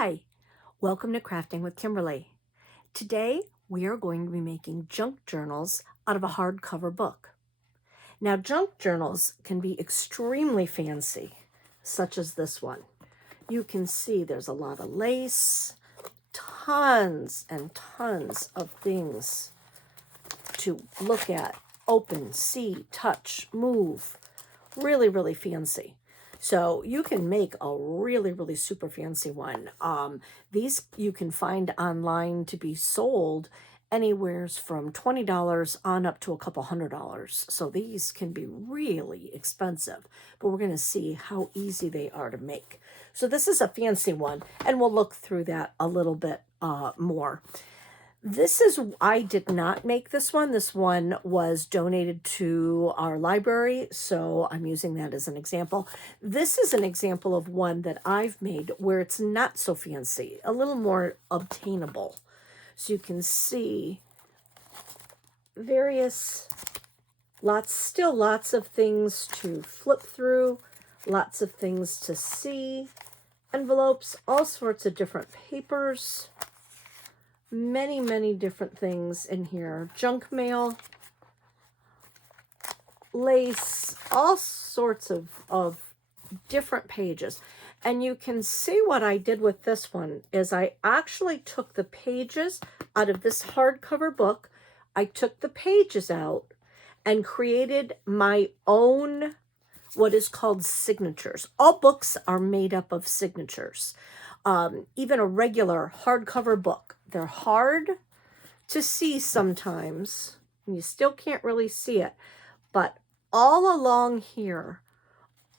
Hi, welcome to Crafting with Kimberly. Today we are going to be making junk journals out of a hardcover book. Now, junk journals can be extremely fancy, such as this one. You can see there's a lot of lace, tons and tons of things to look at, open, see, touch, move. Really, really fancy. So you can make a really, really super fancy one. These you can find online to be sold anywheres from $20 on up to a couple $100. So these can be really expensive, but we're going to see how easy they are to make. So this is a fancy one, and we'll look through that a little bit more. I did not make this one. This one was donated to our library, so I'm using that as an example. This is an example of one that I've made where it's not so fancy, a little more obtainable. So you can see still lots of things to flip through, lots of things to see, envelopes, all sorts of different papers. Many different things in here. Junk mail, lace, all sorts of different pages. And you can see what I did with this one is I actually took the pages out of this hardcover book. I took the pages out and created my own what is called signatures. All books are made up of signatures. Even a regular hardcover book. They're hard to see sometimes. You still can't really see it. But all along here,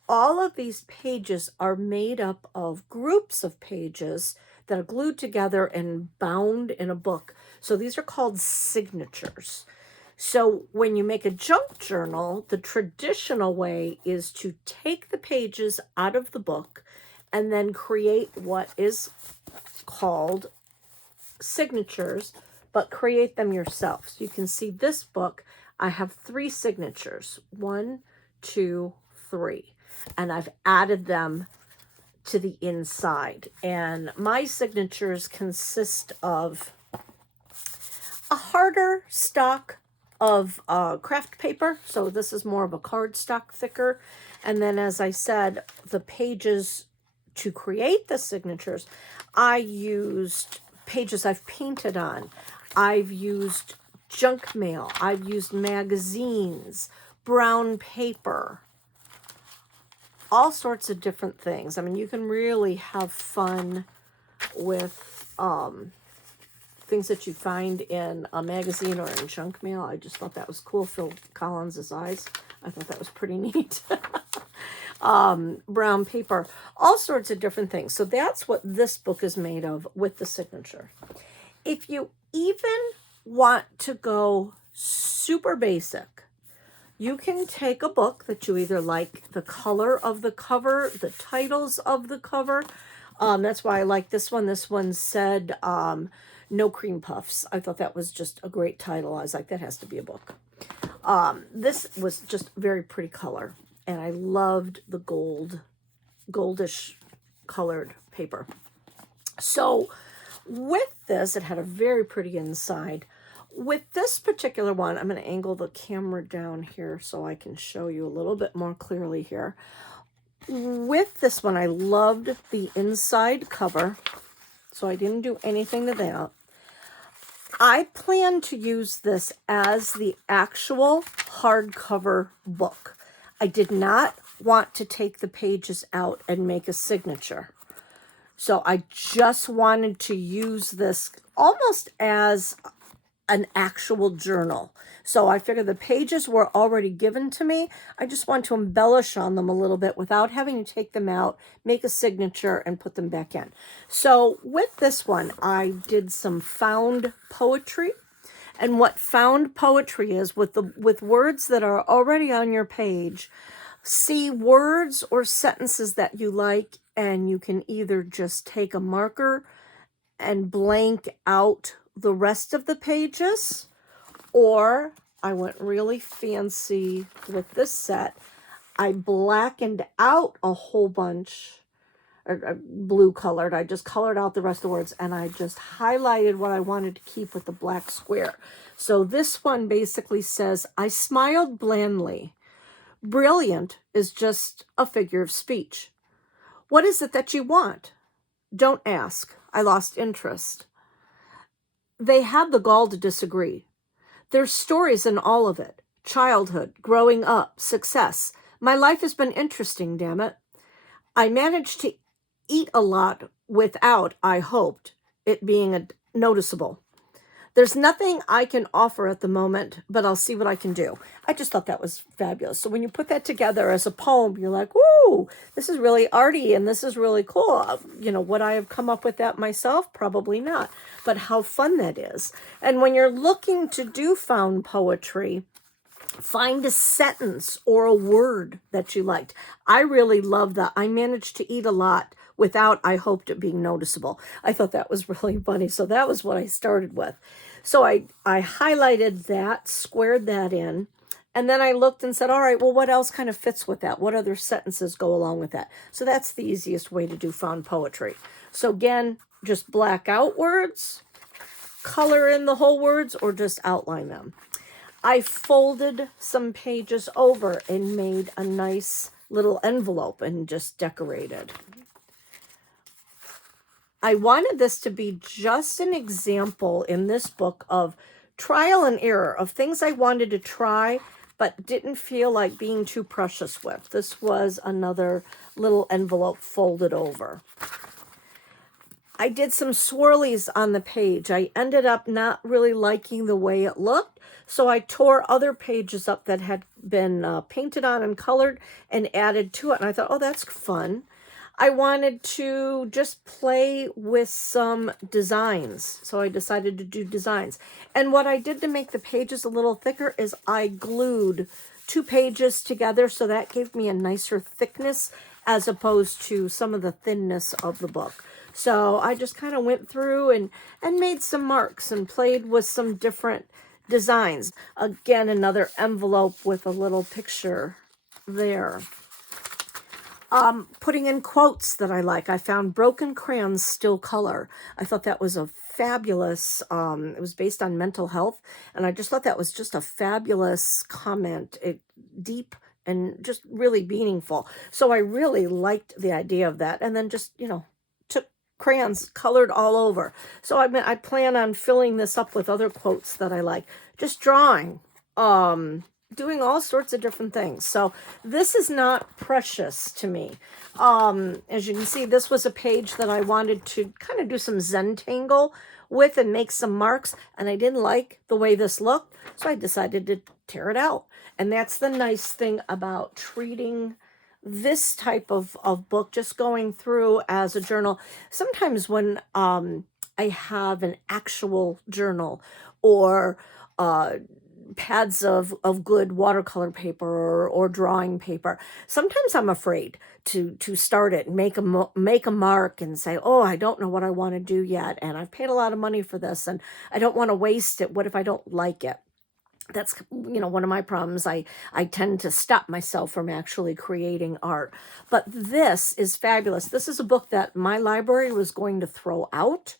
all of these pages are made up of groups of pages that are glued together and bound in a book. So these are called signatures. So when you make a junk journal, the traditional way is to take the pages out of the book and then create what is called signatures, but create them yourself. So you can see this book, I have 3 signatures, 1, 2, 3, and I've added them to the inside. And my signatures consist of a harder stock of craft paper. So this is more of a cardstock, thicker. And then, as I said, the pages to create the signatures, I used pages I've painted on. I've used junk mail. I've used magazines, brown paper, all sorts of different things. I mean, you can really have fun with things that you find in a magazine or in junk mail. I just thought that was cool. Phil Collins's eyes. I thought that was pretty neat. Brown paper, all sorts of different things. So that's what this book is made of with the signature. If you even want to go super basic, you can take a book that you either like the color of the cover, the titles of the cover. That's why I like this one. This one said No Cream Puffs. I thought that was just a great title. I was like, that has to be a book. This was just very pretty color. And I loved the goldish colored paper. So with this, it had a very pretty inside. With this particular one, I'm going to angle the camera down here so I can show you a little bit more clearly here. With this one, I loved the inside cover, so I didn't do anything to that. I plan to use this as the actual hardcover book. I did not want to take the pages out and make a signature. So I just wanted to use this almost as an actual journal. So I figured the pages were already given to me. I just want to embellish on them a little bit without having to take them out, make a signature, and put them back in. So with this one, I did some found poetry. And what found poetry is with words that are already on your page, see words or sentences that you like, and you can either just take a marker and blank out the rest of the pages, or I went really fancy with this set. I blackened out a whole bunch blue colored. I just colored out the rest of the words, and I just highlighted what I wanted to keep with the black square. So this one basically says, I smiled blandly. Brilliant is just a figure of speech. What is it that you want? Don't ask. I lost interest. They had the gall to disagree. There's stories in all of it. Childhood, growing up, success. My life has been interesting, damn it. I managed to eat a lot without, I hoped, it being noticeable. There's nothing I can offer at the moment, but I'll see what I can do. I just thought that was fabulous. So when you put that together as a poem, you're like, woo, this is really arty and this is really cool. You know, would I have come up with that myself? Probably not. But how fun that is. And when you're looking to do found poetry, find a sentence or a word that you liked. I really love that. I managed to eat a lot without, I hoped, it being noticeable. I thought that was really funny. So that was what I started with. So I highlighted that, squared that in, and then I looked and said, all right, well, what else kind of fits with that? What other sentences go along with that? So that's the easiest way to do found poetry. So again, just black out words, color in the whole words, or just outline them. I folded some pages over and made a nice little envelope and just decorated. I wanted this to be just an example in this book of trial and error, of things I wanted to try, but didn't feel like being too precious with. This was another little envelope folded over. I did some swirlies on the page. I ended up not really liking the way it looked, so I tore other pages up that had been painted on and colored and added to it. And I thought, oh, that's fun. I wanted to just play with some designs, so I decided to do designs. And what I did to make the pages a little thicker is I glued 2 pages together, so that gave me a nicer thickness as opposed to some of the thinness of the book. So I just kind of went through and made some marks and played with some different designs. Again, another envelope with a little picture there. Putting in quotes that I like. I found broken crayons still color. I thought that was a fabulous, it was based on mental health, and I just thought that was just a fabulous comment. Deep and just really meaningful. So I really liked the idea of that. And then just, you know, took crayons colored all over. So I plan on filling this up with other quotes that I like. Just drawing. Doing all sorts of different things. So this is not precious to me. As you can see, this was a page that I wanted to kind of do some Zentangle with and make some marks, and I didn't like the way this looked, so I decided to tear it out. And that's the nice thing about treating this type of book, just going through as a journal. Sometimes when I have an actual journal or pads of good watercolor paper or drawing paper, sometimes I'm afraid to start it and make a mark and say, oh, I don't know what I want to do yet, and I've paid a lot of money for this and I don't want to waste it. What if I don't like it? That's, you know, one of my problems. I tend to stop myself from actually creating art. But this is fabulous. This is a book that my library was going to throw out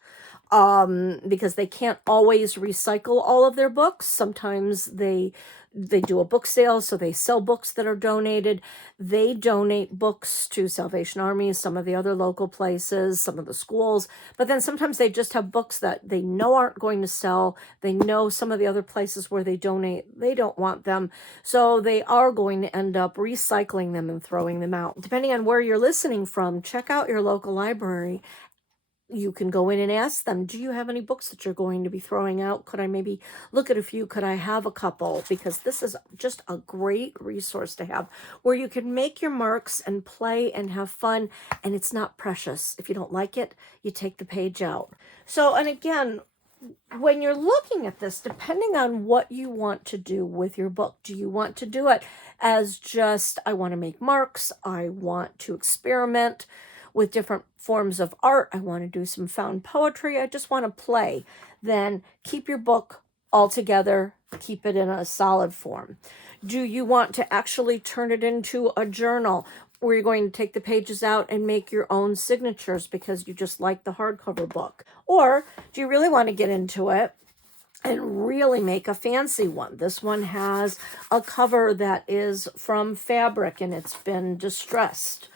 because they can't always recycle all of their books. Sometimes they do a book sale, so they sell books that are donated. They donate books to Salvation Army, some of the other local places, some of the schools. But then sometimes they just have books that they know aren't going to sell. They know some of the other places where they donate, they don't want them. So they are going to end up recycling them and throwing them out. Depending on where you're listening from, check out your local library. You can go in and ask them, do you have any books that you're going to be throwing out? Could I maybe look at a few? Could I have a couple? Because this is just a great resource to have where you can make your marks and play and have fun, and it's not precious. If you don't like it, you take the page out. So, and again, when you're looking at this, depending on what you want to do with your book, do you want to do it as just, I want to make marks, I want to experiment with different forms of art, I want to do some found poetry, I just want to play, then keep your book all together, keep it in a solid form. Do you want to actually turn it into a journal? where you're going to take the pages out and make your own signatures because you just like the hardcover book? Or do you really want to get into it and really make a fancy one? This one has a cover that is from fabric and it's been distressed.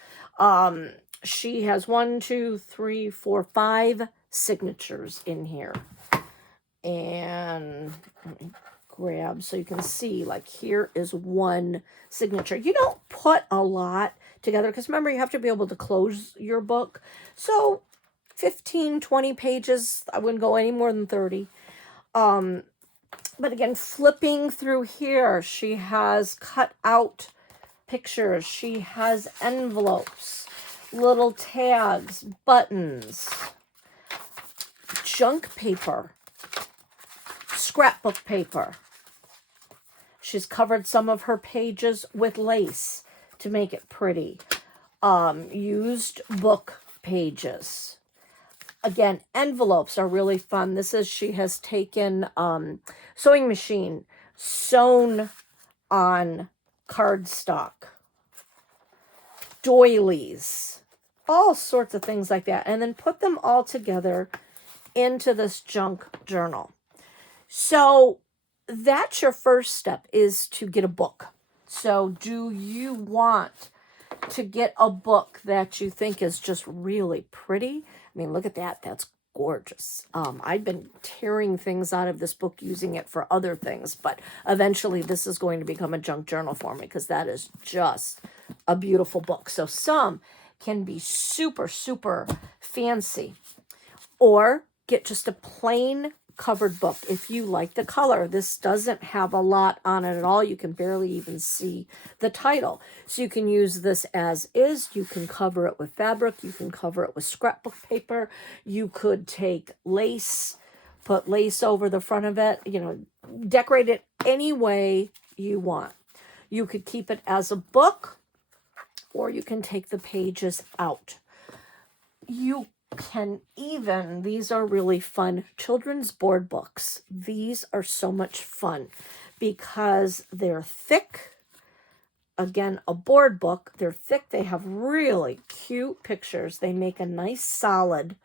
She has 1, 2, 3, 4, 5 signatures in here. And let me grab so you can see, like, here is one signature. You don't put a lot together because remember, you have to be able to close your book. So 15, 20 pages, I wouldn't go any more than 30. But again, flipping through here, she has cut out pictures. She has envelopes, little tags, buttons, junk paper, scrapbook paper. She's covered some of her pages with lace to make it pretty. Used book pages. Again, envelopes are really fun. This is, she has taken sewing machine, sewn on cardstock, doilies, all sorts of things like that, and then put them all together into this junk journal. So that's your first step, is to get a book. So do you want to get a book that you think is just really pretty? I mean, look at that. That's gorgeous. I've been tearing things out of this book using it for other things, but eventually this is going to become a junk journal for me because that is just a beautiful book. So some can be super, super fancy. Or get just a plain covered book if you like the color. This doesn't have a lot on it at all. You can barely even see the title. So you can use this as is. You can cover it with fabric. You can cover it with scrapbook paper. You could take lace, put lace over the front of it, you know, decorate it any way you want. You could keep it as a book, or you can take the pages out. You can even, these are really fun, children's board books. These are so much fun because they're thick. Again, a board book, they're thick. They have really cute pictures. They make a nice solid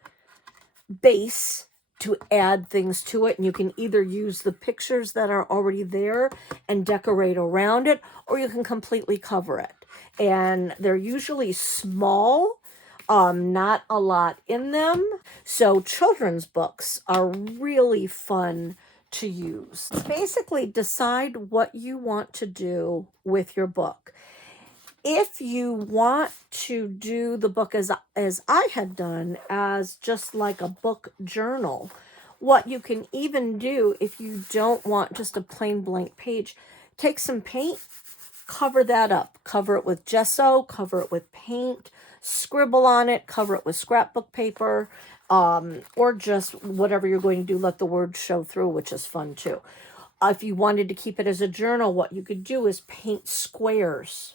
base to add things to it. And you can either use the pictures that are already there and decorate around it, or you can completely cover it. And they're usually small, not a lot in them. So children's books are really fun to use. Basically, decide what you want to do with your book. If you want to do the book as I had done, as just like a book journal, what you can even do, if you don't want just a plain blank page, take some paint, cover that up. Cover it with gesso, cover it with paint, scribble on it, cover it with scrapbook paper, or just whatever you're going to do, let the words show through, which is fun too. If you wanted to keep it as a journal, what you could do is paint squares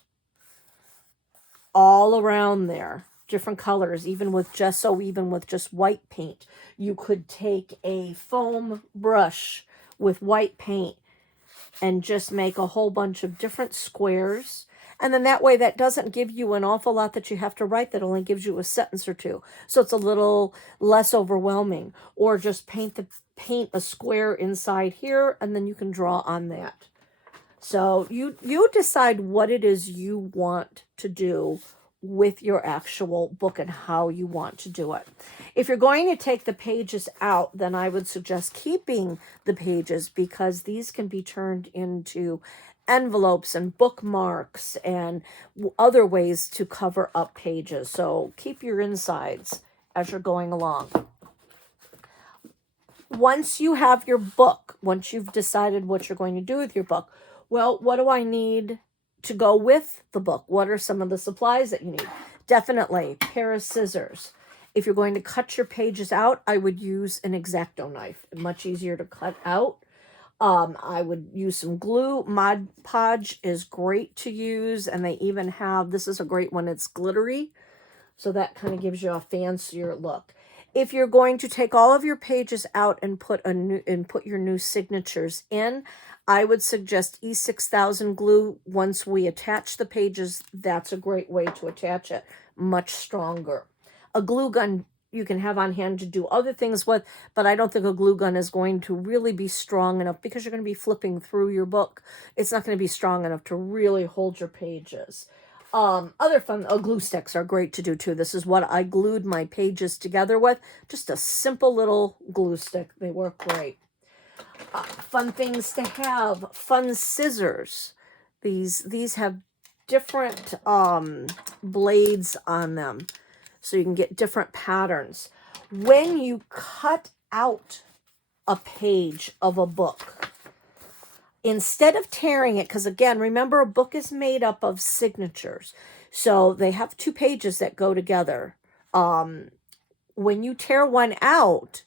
all around there, different colors, even with gesso, even with just white paint. You could take a foam brush with white paint and just make a whole bunch of different squares. And then that way, that doesn't give you an awful lot that you have to write. That only gives you a sentence or two. So it's a little less overwhelming. Or just paint a square inside here, and then you can draw on that. So you decide what it is you want to do with your actual book and how you want to do it. If you're going to take the pages out, then I would suggest keeping the pages, because these can be turned into envelopes and bookmarks and other ways to cover up pages. So keep your insides as you're going along. Once you have your book, once you've decided what you're going to do with your book, well, what do I need to go with the book? What are some of the supplies that you need? Definitely a pair of scissors. If you're going to cut your pages out, I would use an X-acto knife. Much easier to cut out. I would use some glue. Mod Podge is great to use, and they even have, this is a great one, it's glittery, so that kind of gives you a fancier look. If you're going to take all of your pages out and put your new signatures in, I would suggest E6000 glue. Once we attach the pages, that's a great way to attach it, much stronger. A glue gun you can have on hand to do other things with, but I don't think a glue gun is going to really be strong enough, because you're going to be flipping through your book. It's not going to be strong enough to really hold your pages. Other fun, glue sticks are great to do too. This is what I glued my pages together with. Just a simple little glue stick. They work great. Fun things to have. Fun scissors. These have different blades on them, so you can get different patterns. When you cut out a page of a book, instead of tearing it, because again, remember, a book is made up of signatures. So they have 2 pages that go together. When you tear one out,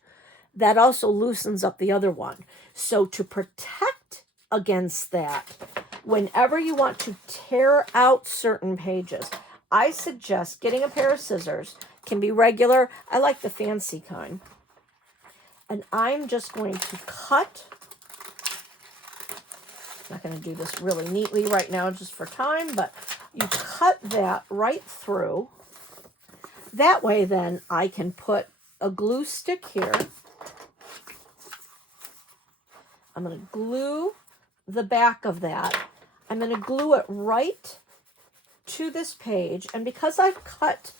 that also loosens up the other one. So to protect against that, whenever you want to tear out certain pages, I suggest getting a pair of scissors. Can be regular. I like the fancy kind. And I'm just going to cut. I'm not going to do this really neatly right now just for time, but you cut that right through. That way then I can put a glue stick here. I'm going to glue the back of that. I'm going to glue it right to this page. And because I've cut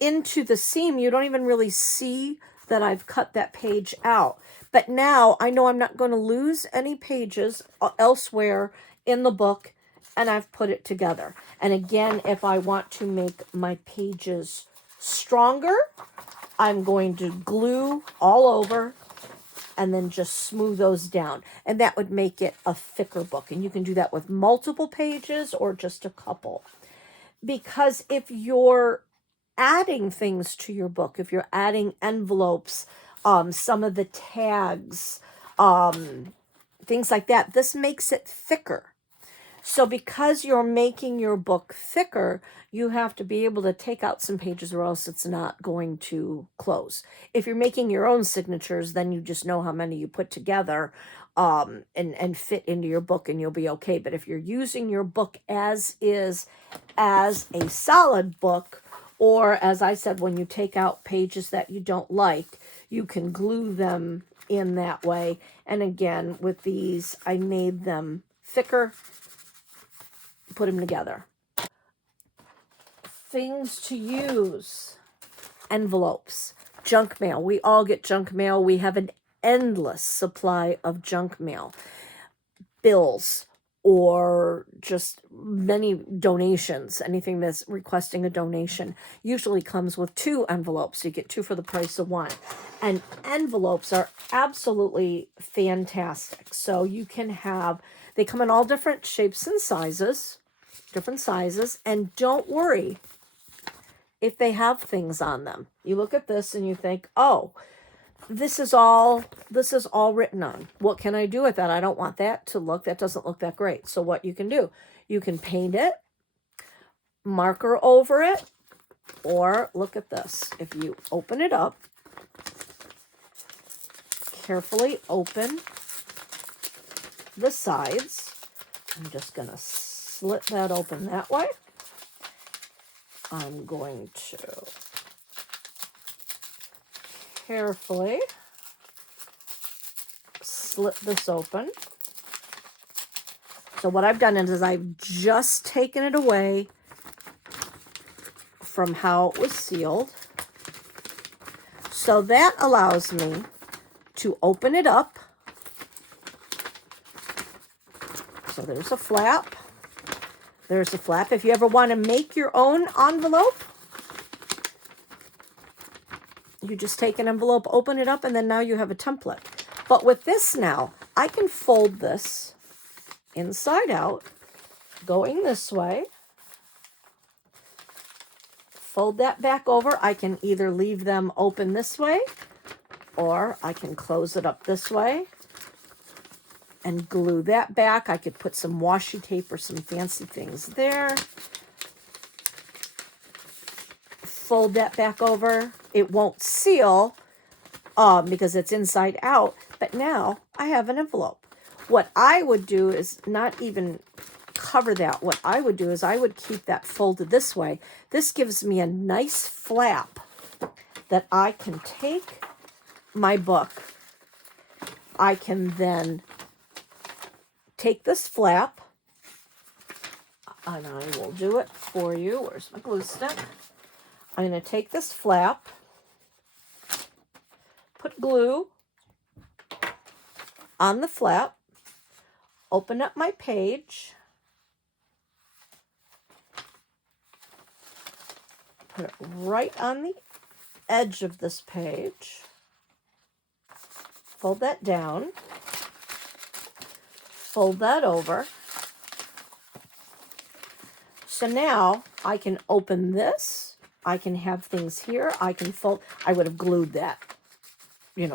into the seam, you don't even really see that I've cut that page out. But now I know I'm not going to lose any pages elsewhere in the book, and I've put it together. And again, if I want to make my pages stronger, I'm going to glue all over and then just smooth those down. And that would make it a thicker book. And you can do that with multiple pages or just a couple. Because if you're adding things to your book, if you're adding envelopes, some of the tags, things like that, this makes it thicker. So because you're making your book thicker, you have to be able to take out some pages, or else it's not going to close. If you're making your own signatures, then you just know how many you put together and fit into your book, and you'll be okay. But if you're using your book as is, as a solid book, or as I said, when you take out pages that you don't like, you can glue them in that way. And again, with these, I made them thicker, put them together. Things to use. Envelopes. Junk mail. We all get junk mail. We have an endless supply of junk mail. Bills, or just many donations. Anything that's requesting a donation usually comes with 2 envelopes. So you get 2 for the price of 1. And envelopes are absolutely fantastic. So you can have, they come in all different shapes and sizes, and don't worry if they have things on them. You look at this and you think, oh, this is all written on. What can I do with that? I don't want that doesn't look that great. So what you can do, you can paint it, marker over it, or look at this. If you open it up, carefully open the sides. I'm just going to slit that open that way. I'm going to carefully slit this open. So what I've done is I've just taken it away from how it was sealed. So that allows me to open it up. So there's a flap. There's a flap. If you ever want to make your own envelope, you just take an envelope, open it up, and then now you have a template. But with this now, I can fold this inside out, going this way. Fold that back over. I can either leave them open this way, or I can close it up this way and glue that back. I could put some washi tape or some fancy things there. fold that back over. It won't seal because it's inside out, but now I have an envelope. What I would do is not even cover that. What I would do is I would keep that folded this way. This gives me a nice flap that I can take my book. I can then take this flap, and I will do it for you. Where's my glue stick? I'm going to take this flap, put glue on the flap, open up my page, put it right on the edge of this page, fold that down, fold that over. So now I can open this, I can have things here, I can fold. I would have glued that,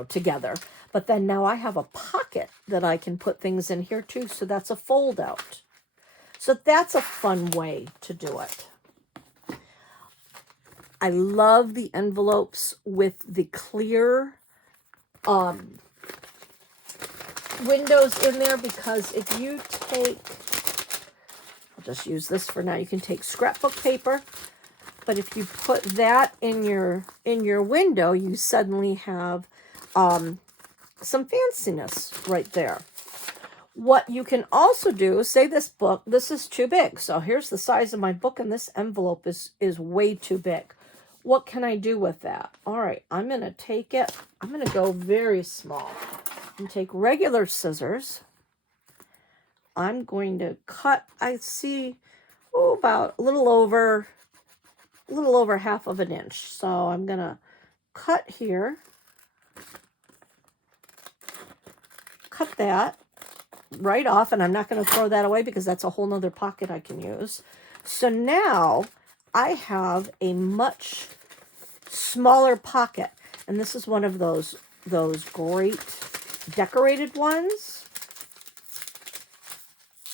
together. But then now I have a pocket that I can put things in here too, so that's a fold out. So that's a fun way to do it. I love the envelopes with the clear windows in there, because if you take, I'll just use this for now, you can take scrapbook paper, but if you put that in your window, you suddenly have some fanciness right there. What you can also do is say this book, this is too big. So here's the size of my book, and this envelope is way too big. What can I do with that? All right, I'm going to take it. I'm going to go very small and take regular scissors. I'm going to cut, I see, about a little over half of an inch. So I'm going to cut here. Cut that right off, and I'm not going to throw that away because that's a whole nother pocket I can use. So now I have a much smaller pocket, and this is one of those great decorated ones.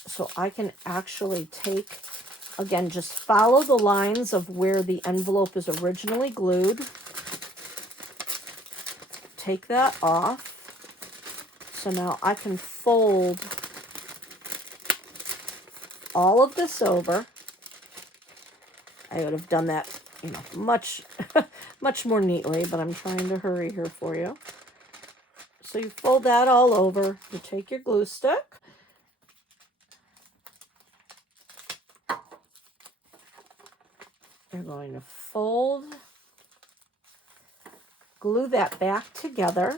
So I can actually take, again, just follow the lines of where the envelope is originally glued. Take that off. So now I can fold all of this over. I would have done that, much, much more neatly, but I'm trying to hurry here for you. So you fold that all over. You take your glue stick. You're going to fold, glue that back together.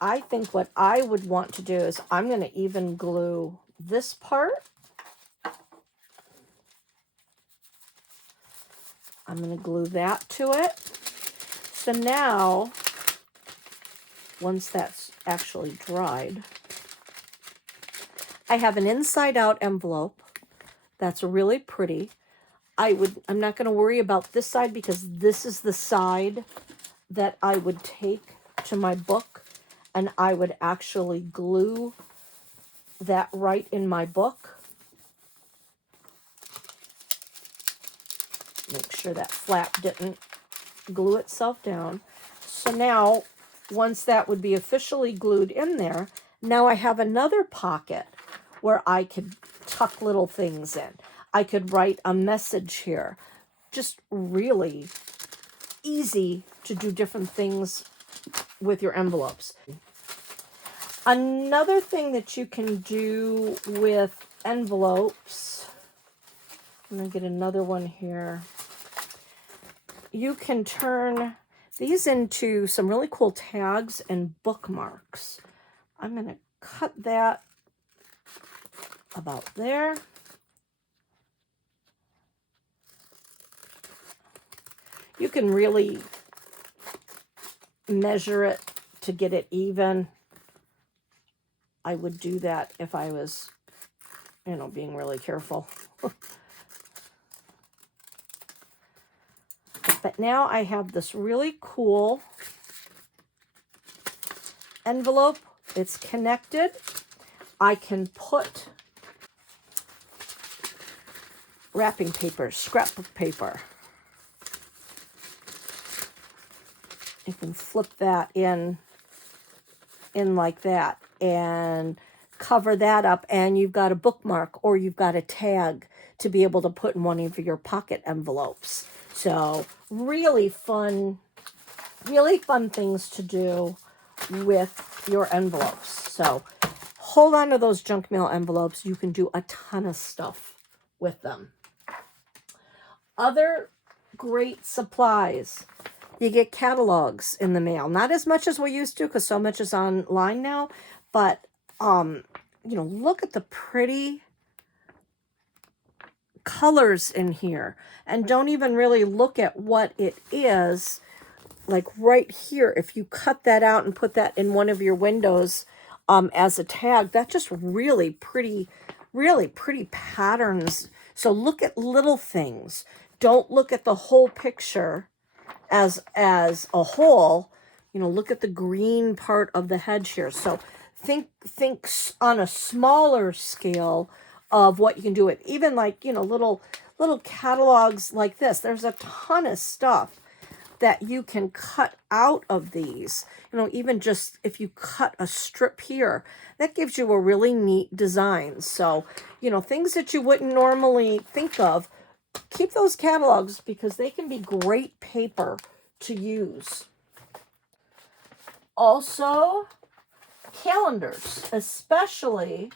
I think what I would want to do is I'm going to even glue this part. I'm going to glue that to it. So now, once that's actually dried, I have an inside-out envelope that's really pretty. I'm not going to worry about this side because this is the side that I would take to my book, and I would actually glue that right in my book. Make sure that flap didn't glue itself down. So now, once that would be officially glued in there, now I have another pocket where I could tuck little things in. I could write a message here. Just really easy to do different things with your envelopes. Another thing that you can do with envelopes, I'm going to get another one here. You can turn these into some really cool tags and bookmarks. I'm going to cut that about there. You can really measure it to get it even. I would do that if I was, being really careful. But now I have this really cool envelope. It's connected. I can put wrapping paper, scrapbook paper. You can flip that in like that and cover that up, and you've got a bookmark or you've got a tag to be able to put in one of your pocket envelopes. So really fun things to do with your envelopes. So hold on to those junk mail envelopes. You can do a ton of stuff with them. Other great supplies. You get catalogs in the mail. Not as much as we used to because so much is online now. But, you know, look at the pretty colors in here. And don't even really look at what it is. Like right here, if you cut that out and put that in one of your windows as a tag, that's just really pretty patterns. So look at little things. Don't look at the whole picture as a whole. You know, look at the green part of the hedge here. So think on a smaller scale of what you can do with even like, you know, little catalogs like this. There's a ton of stuff that you can cut out of these. You know, even just if you cut a strip here, that gives you a really neat design. So, you know, things that you wouldn't normally think of, keep those catalogs because they can be great paper to use. Also, calendars, especially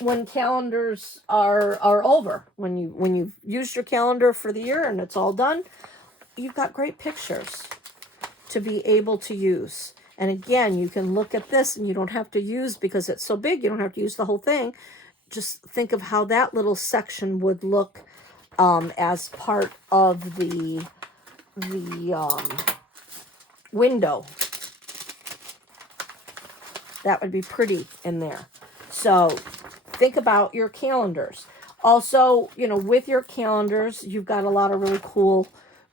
when calendars are over. When you've used your calendar for the year and it's all done, you've got great pictures to be able to use. And again, you can look at this and you don't have to use, because it's so big, you don't have to use the whole thing. Just think of how that little section would look as part of the window. That would be pretty in there. So think about your calendars. Also, you know, with your calendars, you've got a lot of really cool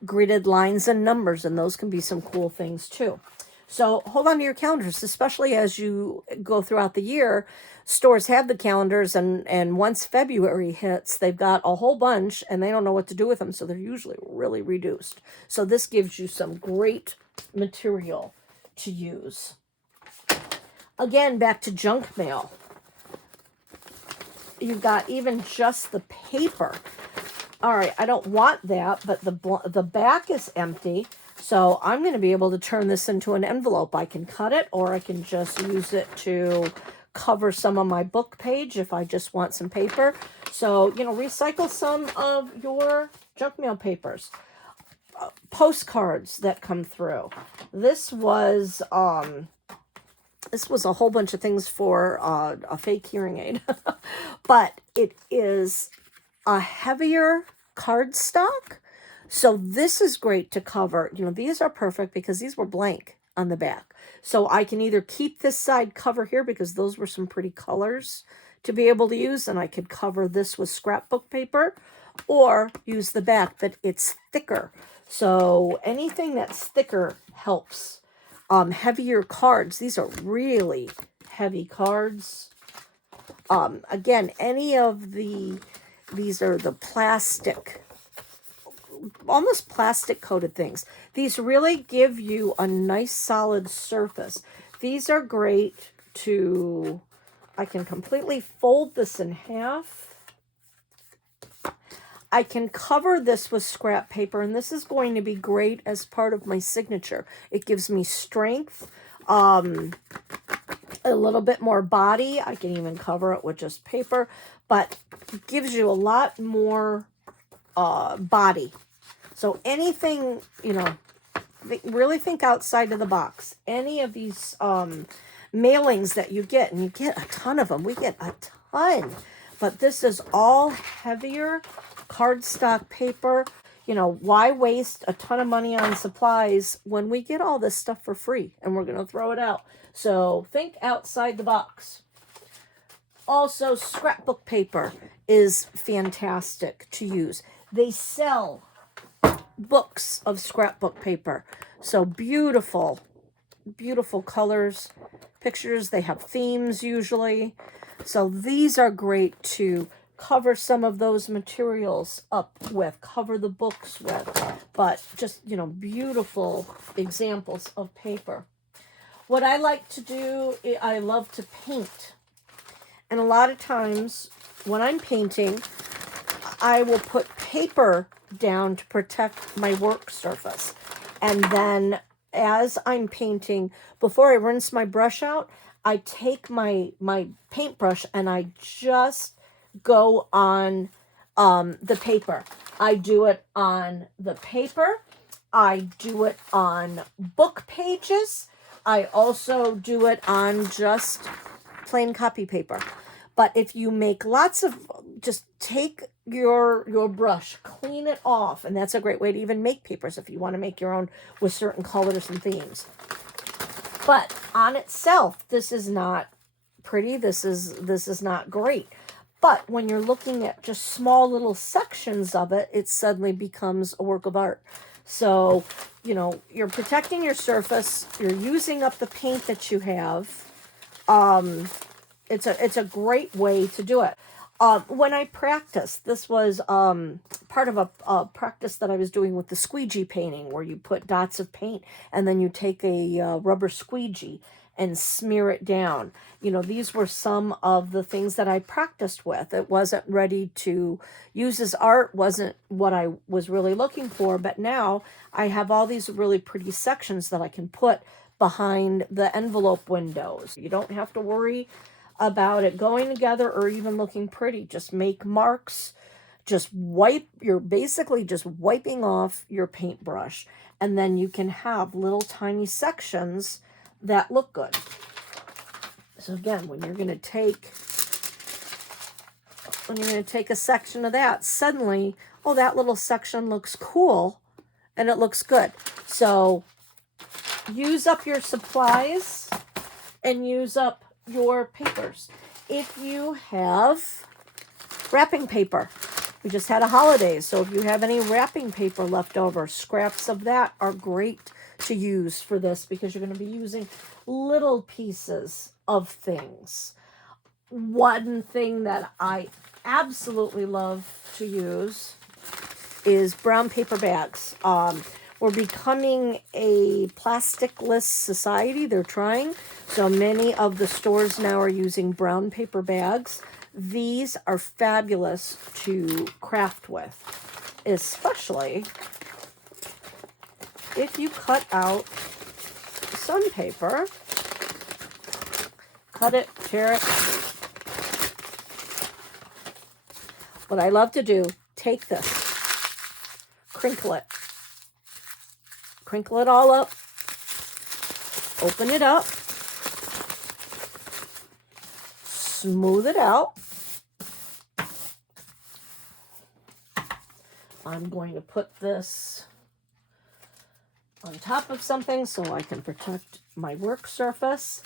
gridded lines and numbers, and those can be some cool things too. So hold on to your calendars, especially as you go throughout the year. Stores have the calendars, and once February hits, they've got a whole bunch and they don't know what to do with them, so they're usually really reduced. So this gives you some great material to use. Again, back to junk mail. You've got even just the paper. All right, I don't want that, but the back is empty. So I'm going to be able to turn this into an envelope. I can cut it, or I can just use it to cover some of my book page if I just want some paper. So, you know, recycle some of your junk mail papers. Postcards that come through. This was a whole bunch of things for a fake hearing aid. But it is a heavier cardstock. So this is great to cover. You know, these are perfect because these were blank on the back. So I can either keep this side cover here because those were some pretty colors to be able to use, and I could cover this with scrapbook paper, or use the back, but it's thicker. So anything that's thicker helps. Heavier cards. These are really heavy cards. Again, any of these are the plastic, almost plastic coated things. These really give you a nice solid surface. These are great to, I can completely fold this in half. I can cover this with scrap paper, and this is going to be great as part of my signature. It gives me strength, a little bit more body. I can even cover it with just paper, but it gives you a lot more body. So anything, you know, really think outside of the box. Any of these mailings that you get, and you get a ton of them. We get a ton, but this is all heavier cardstock paper. You know, why waste a ton of money on supplies when we get all this stuff for free and we're going to throw it out? So think outside the box. Also, scrapbook paper is fantastic to use. They sell books of scrapbook paper. So beautiful, beautiful colors, pictures. They have themes usually. So these are great to cover some of those materials up with, cover the books with, but just, you know, beautiful examples of paper. What I like to do, I love to paint. And a lot of times when I'm painting, I will put paper down to protect my work surface. And then as I'm painting, before I rinse my brush out, I take my paintbrush and I just go on the paper. I do it on the paper. I do it on book pages. I also do it on just plain copy paper. But if you make lots of, just take your brush, clean it off, and that's a great way to even make papers if you want to make your own with certain colors and themes. But on itself, this is not pretty. This is not great. But when you're looking at just small little sections of it, it suddenly becomes a work of art. So, you know, you're protecting your surface. You're using up the paint that you have. It's a great way to do it. When I practiced, this was part of a practice that I was doing with the squeegee painting, where you put dots of paint and then you take a rubber squeegee and smear it down. You know, these were some of the things that I practiced with. It wasn't ready to use as art, wasn't what I was really looking for, but now I have all these really pretty sections that I can put behind the envelope windows. You don't have to worry about it going together or even looking pretty. Just make marks, just wipe, you're basically just wiping off your paintbrush, and then you can have little tiny sections that look good. So again, when you're going to take a section of that, suddenly, oh, that little section looks cool and it looks good. So use up your supplies and use up your papers. If you have wrapping paper, we just had a holiday, so if you have any wrapping paper left over, scraps of that are great to use for this, because you're going to be using little pieces of things. One thing that I absolutely love to use is brown paper bags. We're becoming a plasticless society. They're trying. So many of the stores now are using brown paper bags. These are fabulous to craft with, especially if you cut out some paper. Cut it, tear it. What I love to do, take this, crinkle it all up, open it up, smooth it out. I'm going to put this on top of something so I can protect my work surface.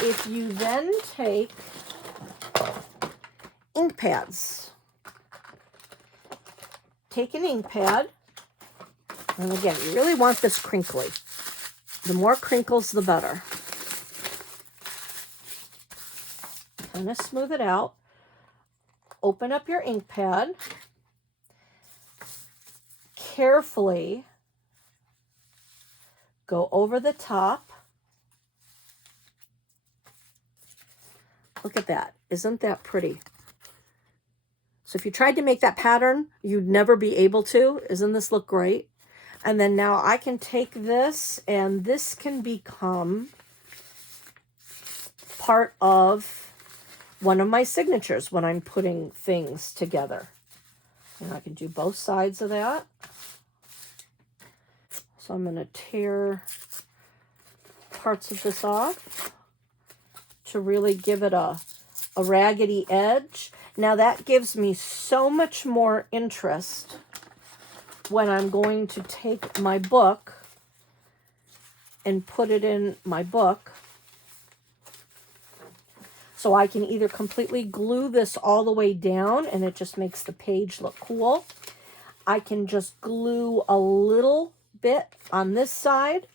If you then take ink pads, take an ink pad, and again, you really want this crinkly. The more crinkles, the better. Kind of smooth it out. Open up your ink pad. Carefully go over the top. Look at that. Isn't that pretty? So if you tried to make that pattern, you'd never be able to. Isn't this look great? And then now I can take this, and this can become part of one of my signatures when I'm putting things together. And I can do both sides of that. So I'm going to tear parts of this off to really give it a raggedy edge. Now that gives me so much more interest when I'm going to take my book and put it in my book. So I can either completely glue this all the way down and it just makes the page look cool. I can just glue a little bit on this side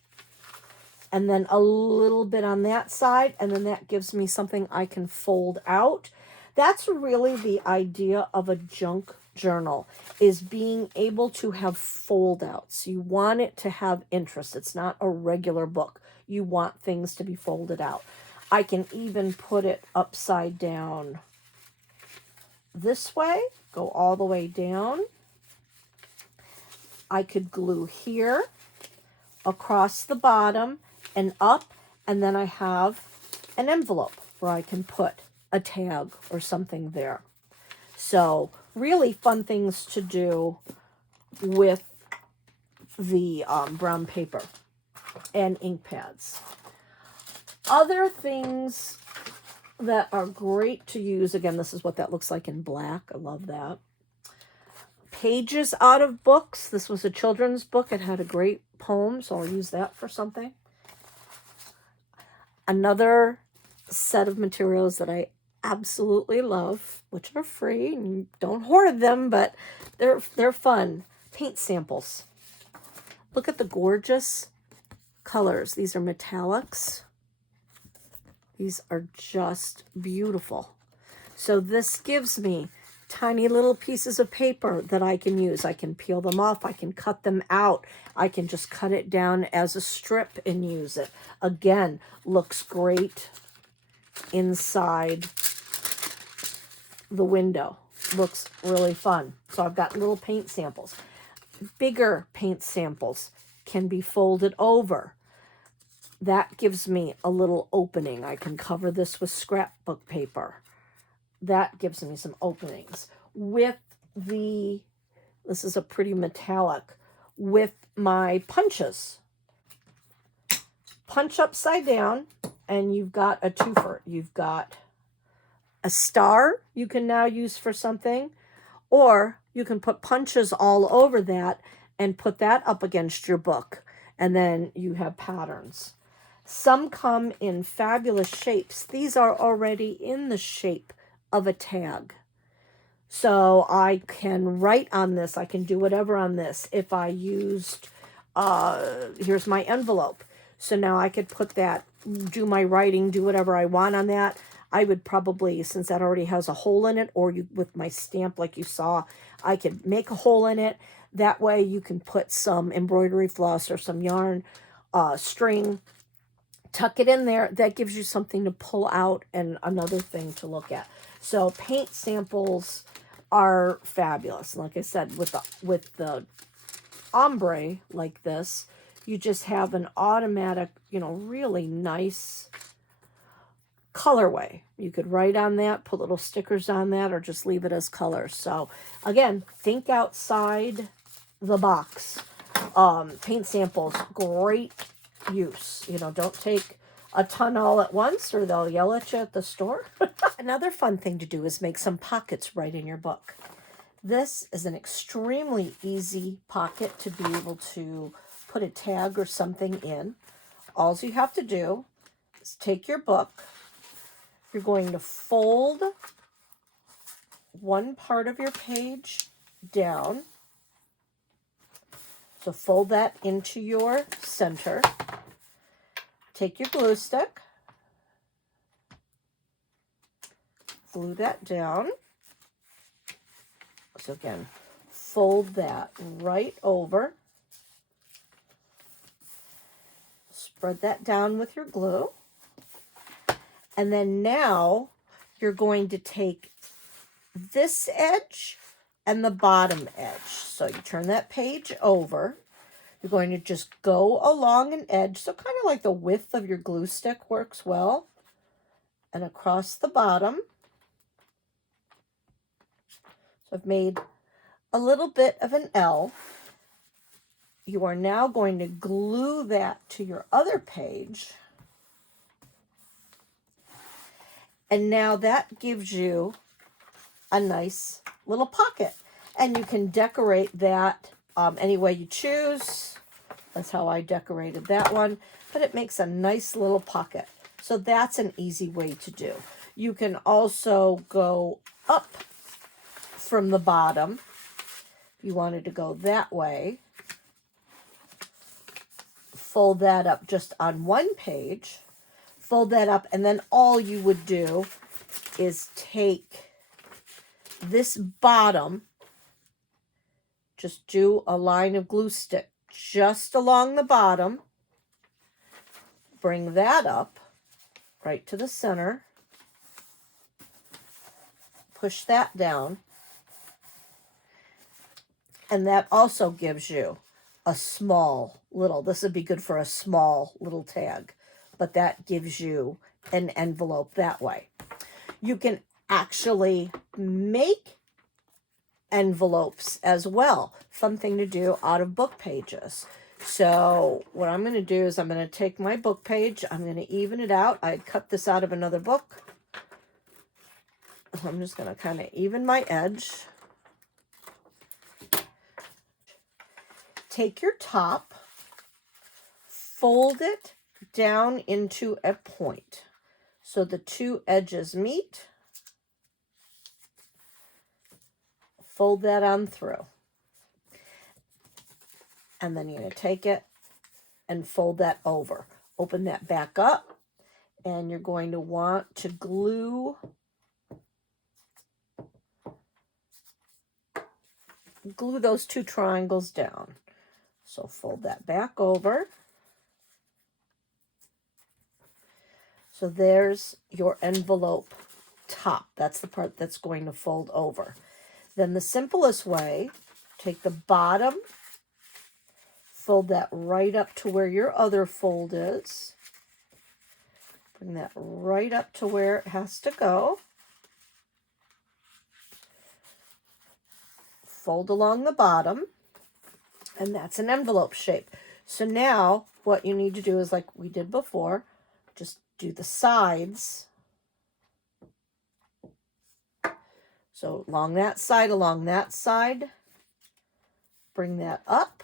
and then a little bit on that side, and then that gives me something I can fold out. That's really the idea of a junk journal, is being able to have fold outs. You want it to have interest. It's not a regular book. You want things to be folded out. I can even put it upside down this way, go all the way down. I could glue here, across the bottom and up, and then I have an envelope where I can put a tag or something there. So really fun things to do with the brown paper and ink pads. Other things that are great to use, again, this is what that looks like in black. I love that. Pages out of books. This was a children's book. It had a great poem, so I'll use that for something. Another set of materials that I absolutely love, which are free, and don't hoard them, but they're fun. Paint samples. Look at the gorgeous colors. These are metallics. These are just beautiful. So this gives me tiny little pieces of paper that I can use. I can peel them off. I can cut them out. I can just cut it down as a strip and use it. Again, looks great inside the window. Looks really fun. So I've got little paint samples. Bigger paint samples can be folded over. That gives me a little opening. I can cover this with scrapbook paper. That gives me some openings. With this is a pretty metallic, with my punches. Punch upside down, and you've got a twofer. You've got a star you can now use for something, or you can put punches all over that and put that up against your book, and then you have patterns. Some come in fabulous shapes. These are already in the shape of a tag. So I can write on this. I can do whatever on this. If I used, here's my envelope. So now I could put that, do my writing, do whatever I want on that. I would probably, since that already has a hole in it, or with my stamp like you saw, I could make a hole in it. That way you can put some embroidery floss or some yarn, string, tuck it in there. That gives you something to pull out and another thing to look at. So paint samples are fabulous. Like I said, with the ombre like this, you just have an automatic, really nice colorway. You could write on that, put little stickers on that, or just leave it as colors. So again, think outside the box. Paint samples, great use. Don't take a ton all at once or they'll yell at you at the store. Another fun thing to do is make some pockets right in your book. This is an extremely easy pocket to be able to put a tag or something in. All you have to do is take your book. You're going to fold one part of your page down. So fold that into your center. Take your glue stick, glue that down. So again, fold that right over. Spread that down with your glue. And then now you're going to take this edge and the bottom edge. So you turn that page over. You're going to just go along an edge, so kind of like the width of your glue stick works well, and across the bottom. So I've made a little bit of an L. You are now going to glue that to your other page. And now that gives you a nice little pocket. And you can decorate that any way you choose. That's how I decorated that one. But it makes a nice little pocket. So that's an easy way to do. You can also go up from the bottom. If you wanted to go that way. Fold that up just on one page. Fold that up, and then all you would do is take this bottom, just do a line of glue stick just along the bottom, bring that up right to the center, push that down, and that also gives you a small little, this would be good for a small little tag, but that gives you an envelope that way. You can actually make envelopes as well. Fun thing to do out of book pages. So what I'm going to do is I'm going to take my book page, I'm going to even it out. I cut this out of another book. So I'm just going to kind of even my edge. Take your top, fold it down into a point so the two edges meet. Fold that on through. And then you're going to take it and fold that over. Open that back up, and you're going to want to glue those two triangles down. So fold that back over. So there's your envelope top. That's the part that's going to fold over. Then the simplest way, take the bottom, fold that right up to where your other fold is. Bring that right up to where it has to go. Fold along the bottom, and that's an envelope shape. So now what you need to do is like we did before, just do the sides. So along that side, bring that up.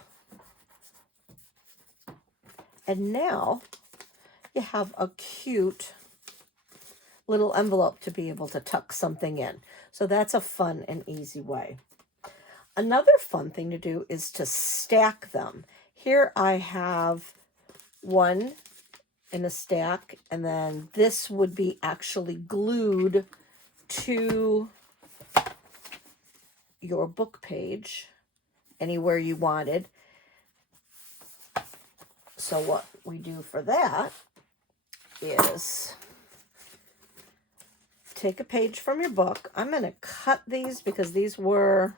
And now you have a cute little envelope to be able to tuck something in. So that's a fun and easy way. Another fun thing to do is to stack them. Here I have one in a stack, and then this would be actually glued to your book page anywhere you wanted. So what we do for that is take a page from your book. I'm going to cut these because these were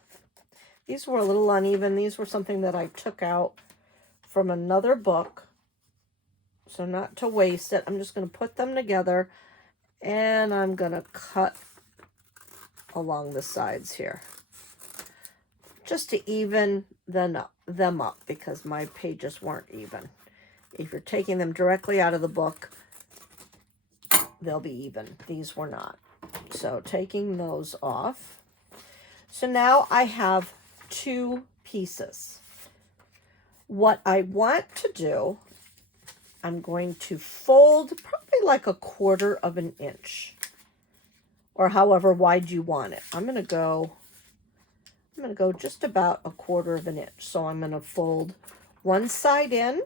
a little uneven. These were something that I took out from another book. So not to waste it, I'm just going to put them together, and I'm going to cut along the sides here just to even them up because my pages weren't even. If you're taking them directly out of the book, they'll be even. These were not. So taking those off. So now I have two pieces. What I want to do, I'm going to fold probably like 1/4 of an inch, or however wide you want it. I'm going to go just about 1/4 of an inch. So I'm going to fold one side in,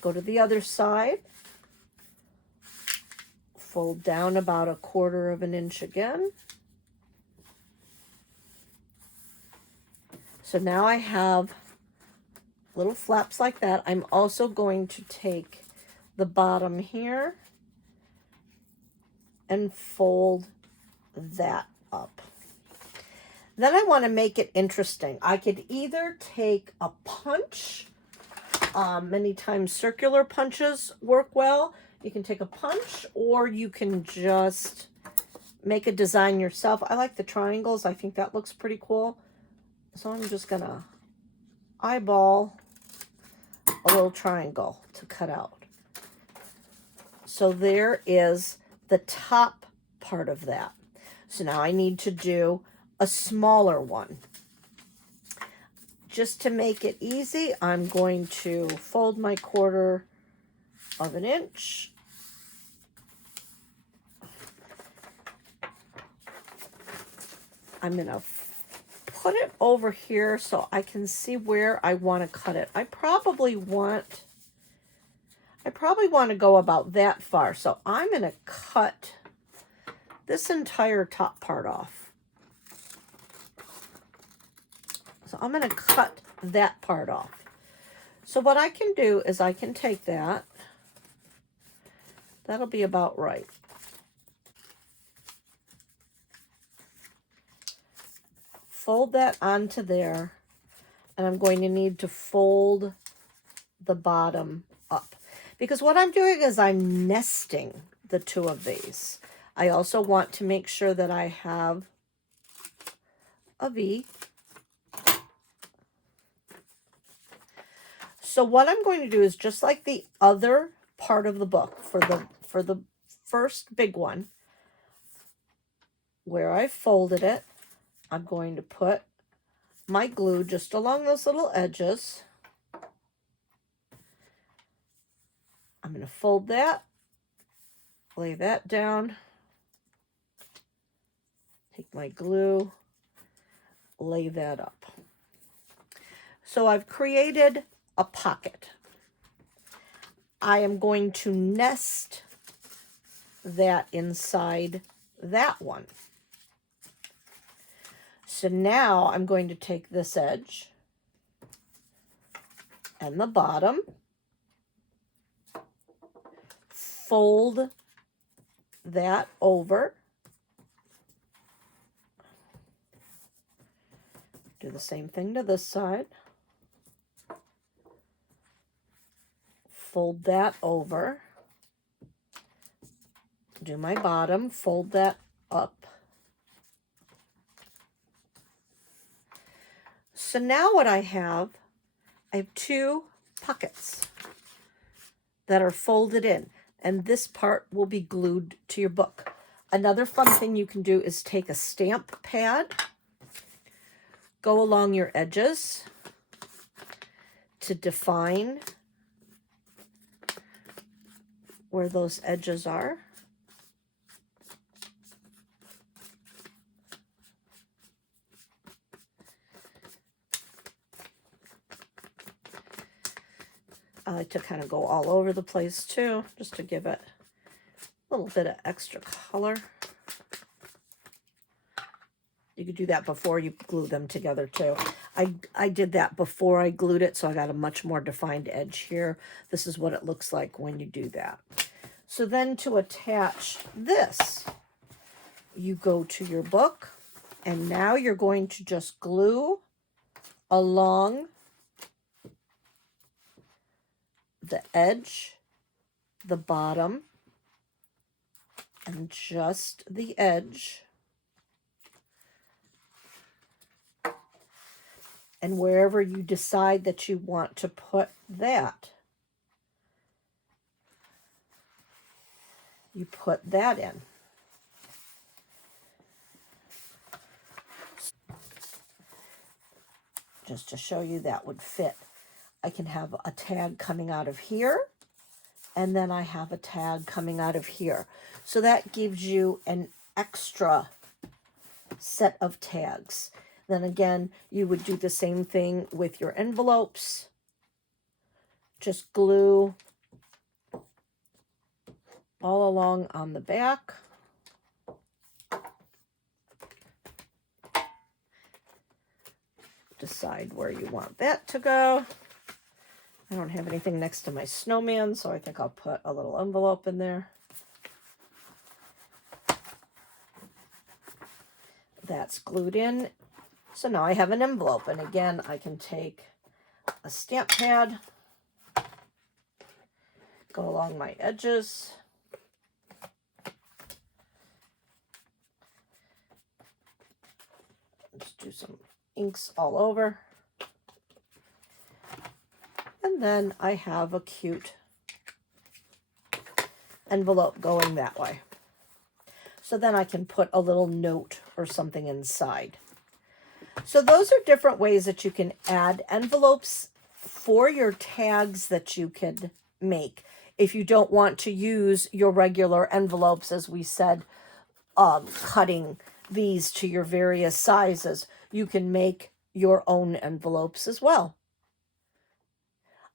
go to the other side, fold down about 1/4 of an inch again. So now I have little flaps like that. I'm also going to take the bottom here and fold that up. Then I want to make it interesting. I could either take a punch. Many times circular punches work well. You can take a punch, or you can just make a design yourself. I like the triangles. I think that looks pretty cool. So I'm just going to eyeball a little triangle to cut out. So there is the top part of that. So now I need to do a smaller one. Just to make it easy, I'm going to fold my 1/4 of an inch. I'm going to put it over here so I can see where I want to cut it. I probably want to go about that far. So I'm going to cut this entire top part off. So I'm going to cut that part off. So what I can do is I can take that. That'll be about right. Fold that onto there, and I'm going to need to fold the bottom up, because what I'm doing is I'm nesting the two of these. I also want to make sure that I have a V. So what I'm going to do is, just like the other part of the book, for the first big one, where I folded it, I'm going to put my glue just along those little edges. I'm going to fold that, lay that down, take my glue, lay that up. So I've created a pocket. I am going to nest that inside that one. So now I'm going to take this edge and the bottom, fold that over, do the same thing to this side, fold that over, do my bottom, fold that up. So now what I have two pockets that are folded in, and this part will be glued to your book. Another fun thing you can do is take a stamp pad, go along your edges to define where those edges are. I like to kind of go all over the place too, just to give it a little bit of extra color. You could do that before you glue them together too. I did that before I glued it, so I got a much more defined edge here. This is what it looks like when you do that. So then to attach this, you go to your book, and now you're going to just glue along the edge, the bottom, and just the edge. And wherever you decide that you want to put that, you put that in. Just to show you that would fit. I can have a tag coming out of here, and then I have a tag coming out of here. So that gives you an extra set of tags. Then again, you would do the same thing with your envelopes. Just glue all along on the back. Decide where you want that to go. I don't have anything next to my snowman, so I think I'll put a little envelope in there. That's glued in. So now I have an envelope, and again, I can take a stamp pad, go along my edges, just do some inks all over, and then I have a cute envelope going that way. So then I can put a little note or something inside. So those are different ways that you can add envelopes for your tags that you could make. If you don't want to use your regular envelopes, as we said, cutting these to your various sizes, you can make your own envelopes as well.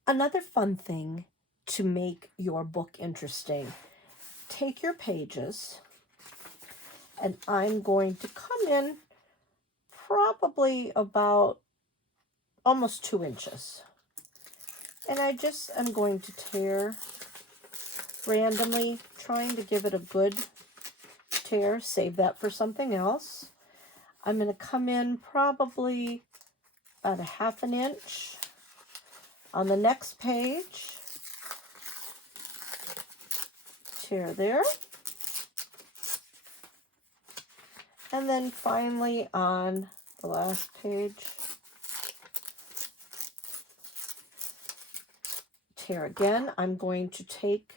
Another fun thing to make your book interesting, take your pages and I'm going to come in probably about almost 2 inches. And I just am going to tear randomly, trying to give it a good tear. Save that for something else. I'm going to come in probably about 1/2 inch on the next page. Tear there. And then finally on the last page, tear again. I'm going to take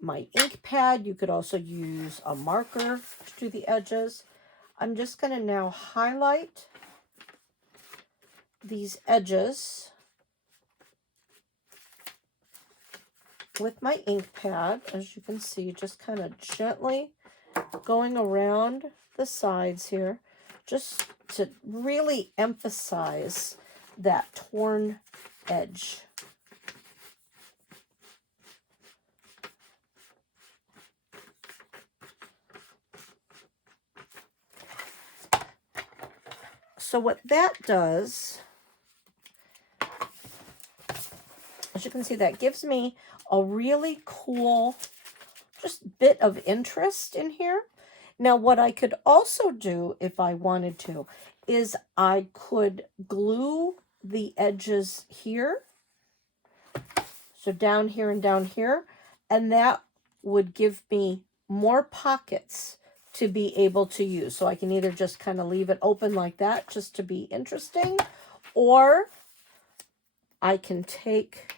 my ink pad. You could also use a marker to do the edges. I'm just going to now highlight these edges with my ink pad. As you can see, just kind of gently going around the sides here, just to really emphasize that torn edge. So what that does, as you can see, that gives me a really cool just bit of interest in here. Now, what I could also do if I wanted to is I could glue the edges here. So down here and down here, and that would give me more pockets to be able to use. So I can either just kind of leave it open like that just to be interesting, or I can take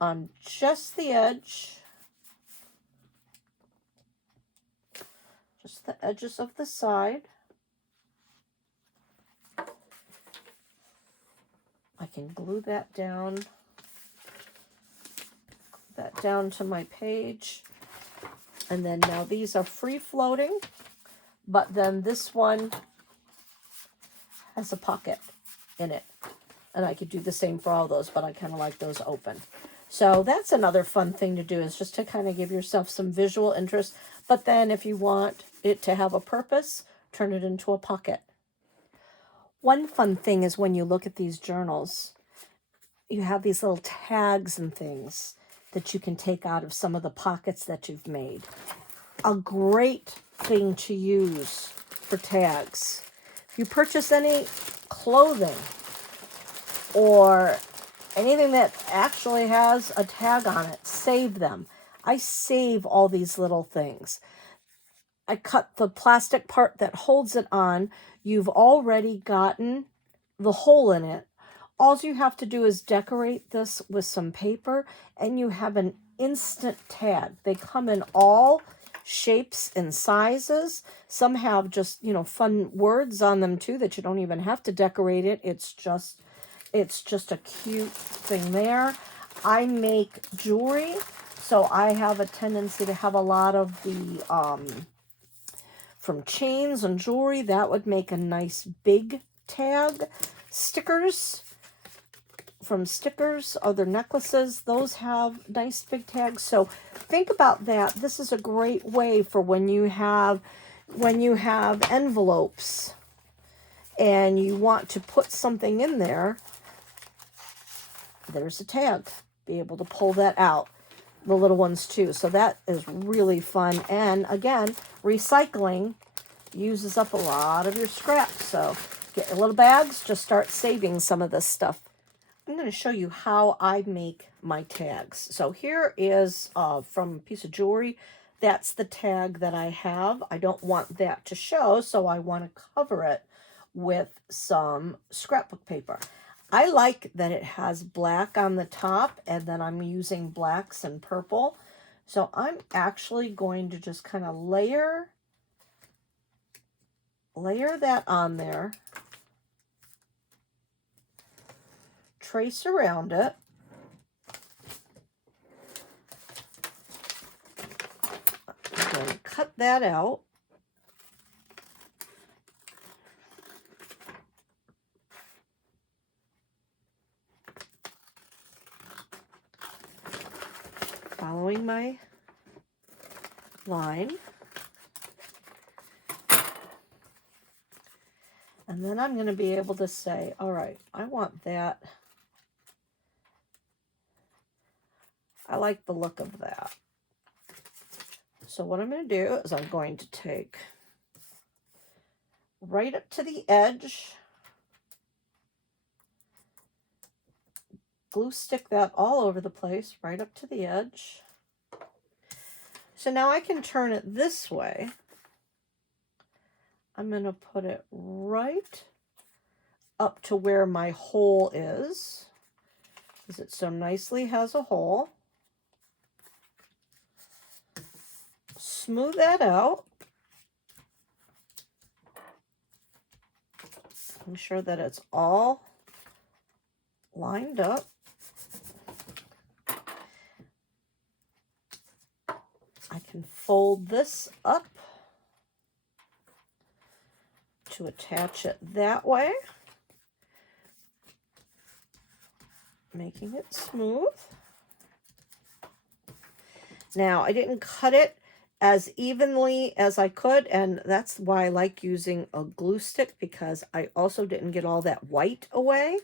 on just the edge, just the edges of the side. I can glue that down to my page. And then now these are free floating, but then this one has a pocket in it. And I could do the same for all those, but I kind of like those open. So that's another fun thing to do, is just to kind of give yourself some visual interest. But then if you want it to have a purpose, turn it into a pocket. One fun thing is when you look at these journals, you have these little tags and things that you can take out of some of the pockets that you've made. A great thing to use for tags. If you purchase any clothing or anything that actually has a tag on it, save them. I save all these little things. I cut the plastic part that holds it on. You've already gotten the hole in it. All you have to do is decorate this with some paper and you have an instant tag. They come in all shapes and sizes. Some have just, fun words on them too that you don't even have to decorate it. It's just a cute thing there. I make jewelry, so I have a tendency to have a lot of the from chains and jewelry. That would make a nice big tag. Stickers, from stickers, other necklaces, those have nice big tags. So think about that. This is a great way for when you have envelopes and you want to put something in there. There's a tag. Be able to pull that out. The little ones too. So that is really fun. And again, recycling uses up a lot of your scraps. So get your little bags, just start saving some of this stuff. I'm going to show you how I make my tags. So here is from a piece of jewelry. That's the tag that I have. I don't want that to show, so I want to cover it with some scrapbook paper. I like that it has black on the top, and then I'm using blacks and purple. So I'm actually going to just kind of layer that on there. Trace around it. I'm going to cut that out. Following my line. And then I'm going to be able to say, all right, I want that. I like the look of that. So what I'm going to do is I'm going to take right up to the edge, glue stick that all over the place, right up to the edge. So now I can turn it this way. I'm going to put it right up to where my hole is, because it so nicely has a hole. Smooth that out. Make sure that it's all lined up. I can fold this up to attach it that way, making it smooth. Now, I didn't cut it as evenly as I could, and that's why I like using a glue stick, because I also didn't get all that white away.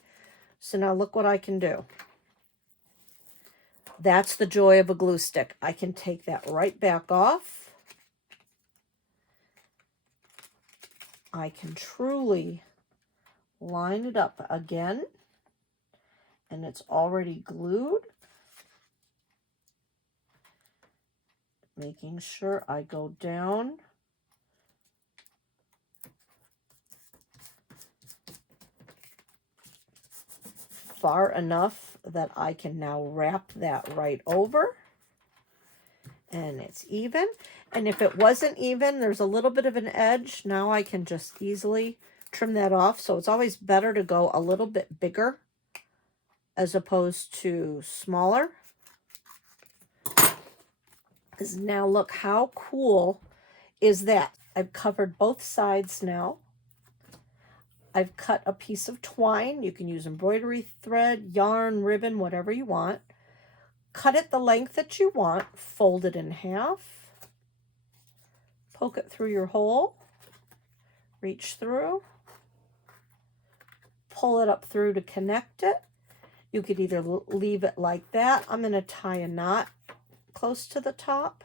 So now look what I can do. That's the joy of a glue stick. I can take that right back off. I can truly line it up again, and it's already glued. Making sure I go down far enough that I can now wrap that right over, and it's even. And if it wasn't even, there's a little bit of an edge. Now I can just easily trim that off. So it's always better to go a little bit bigger as opposed to smaller. Because now look how cool is that. I've covered both sides now. I've cut a piece of twine. You can use embroidery thread, yarn, ribbon, whatever you want. Cut it the length that you want. Fold it in half. Poke it through your hole. Reach through. Pull it up through to connect it. You could either leave it like that. I'm going to tie a knot close to the top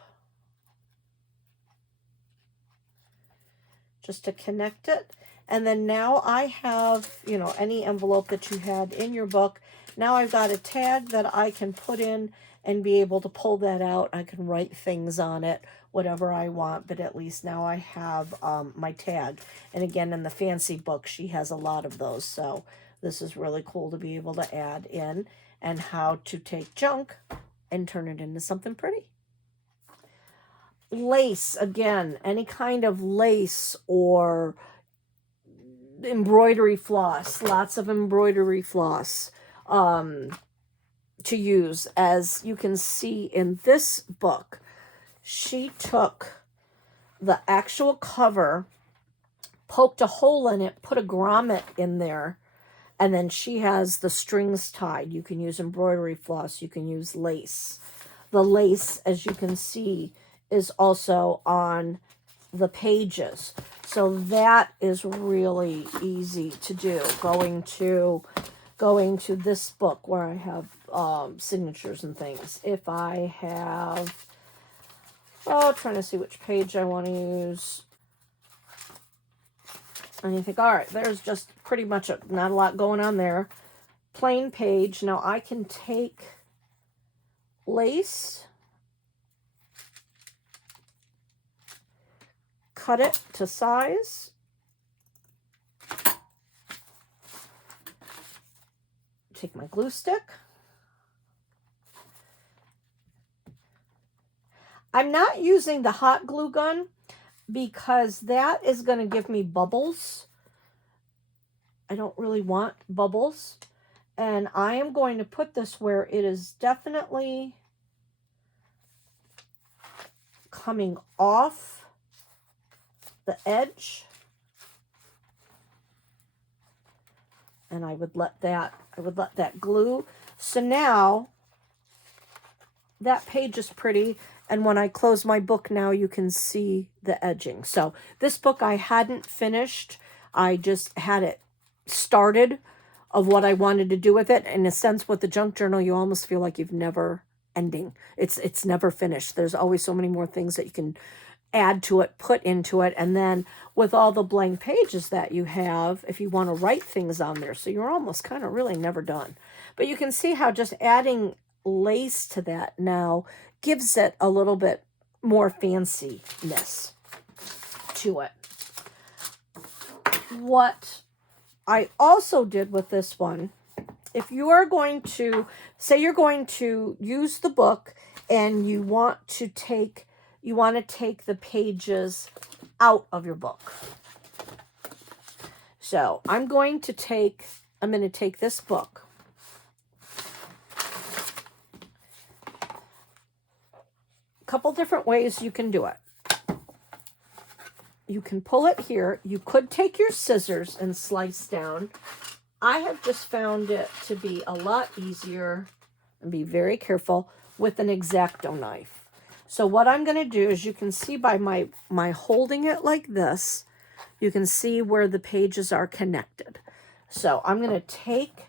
just to connect it. And then now I have, you know, any envelope that you had in your book. Now I've got a tag that I can put in and be able to pull that out. I can write things on it, whatever I want, but at least now I have my tag. And again, in the fancy book, she has a lot of those. So this is really cool to be able to add in, and how to take junk and turn it into something pretty. Lace, again, any kind of lace or embroidery floss, lots of embroidery floss to use. As you can see in this book, she took the actual cover, poked a hole in it, put a grommet in there, and then she has the strings tied. You can use embroidery floss, you can use lace. The lace, as you can see, is also on the pages. So that is really easy to do. Going to this book where I have signatures and things. If I have, trying to see which page I want to use. And you think, all right, there's just pretty much not a lot going on there. Plain page. Now I can take lace, cut it to size, take my glue stick. I'm not using the hot glue gun because that is going to give me bubbles. I don't really want bubbles. And I am going to put this where it is definitely coming off the edge. And I would let that glue. So now that page is pretty. And when I close my book now, you can see the edging. So this book I hadn't finished. I just had it started of what I wanted to do with it. In a sense, with the junk journal, you almost feel like you've never ending. It's never finished. There's always so many more things that you can add to it, put into it. And then with all the blank pages that you have, if you want to write things on there, so you're almost kind of really never done. But you can see how just adding lace to that now gives it a little bit more fanciness to it. What I also did with this one, if you are going to, say you're going to use the book and you want to take the pages out of your book. So I'm going to take this book. A couple different ways you can do it. You can pull it here. You could take your scissors and slice down. I have just found it to be a lot easier, and be very careful, with an X-acto knife. So what I'm going to do is, you can see by my holding it like this, you can see where the pages are connected. So I'm going to take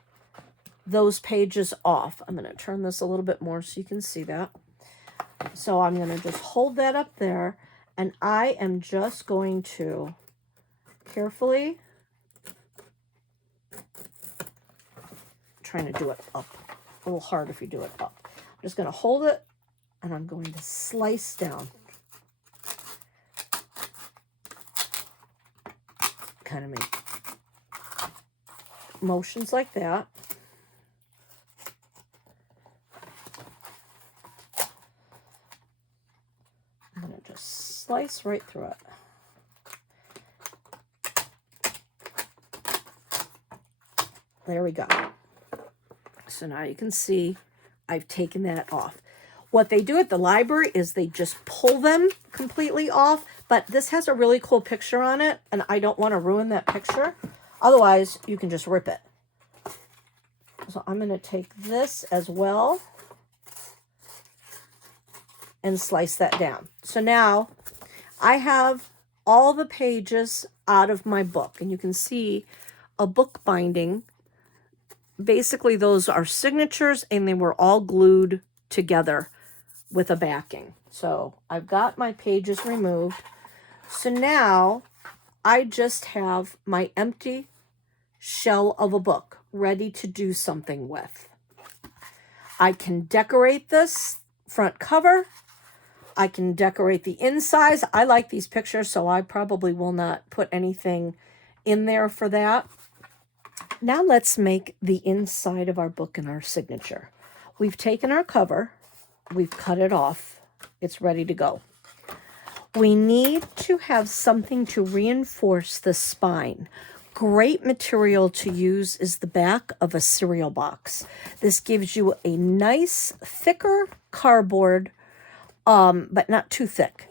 those pages off. I'm going to turn this a little bit more so you can see that. So I'm going to just hold that up there, and I am just going to carefully, trying to do it up. A little hard if you do it up. I'm just going to hold it, and I'm going to slice down. Kind of make motions like that. I'm going to just slice right through it. There we go. So now you can see I've taken that off. What they do at the library is they just pull them completely off, but this has a really cool picture on it, and I don't want to ruin that picture. Otherwise, you can just rip it. So I'm going to take this as well and slice that down. So now I have all the pages out of my book, and you can see a book binding. Basically, those are signatures, and they were all glued together with a backing. So I've got my pages removed. So now I just have my empty shell of a book ready to do something with. I can decorate this front cover. I can decorate the insides. I like these pictures, so I probably will not put anything in there for that. Now let's make the inside of our book and our signature. We've taken our cover. We've cut it off. It's ready to go. We need to have something to reinforce the spine. Great material to use is the back of a cereal box. This gives you a nice, thicker cardboard, but not too thick.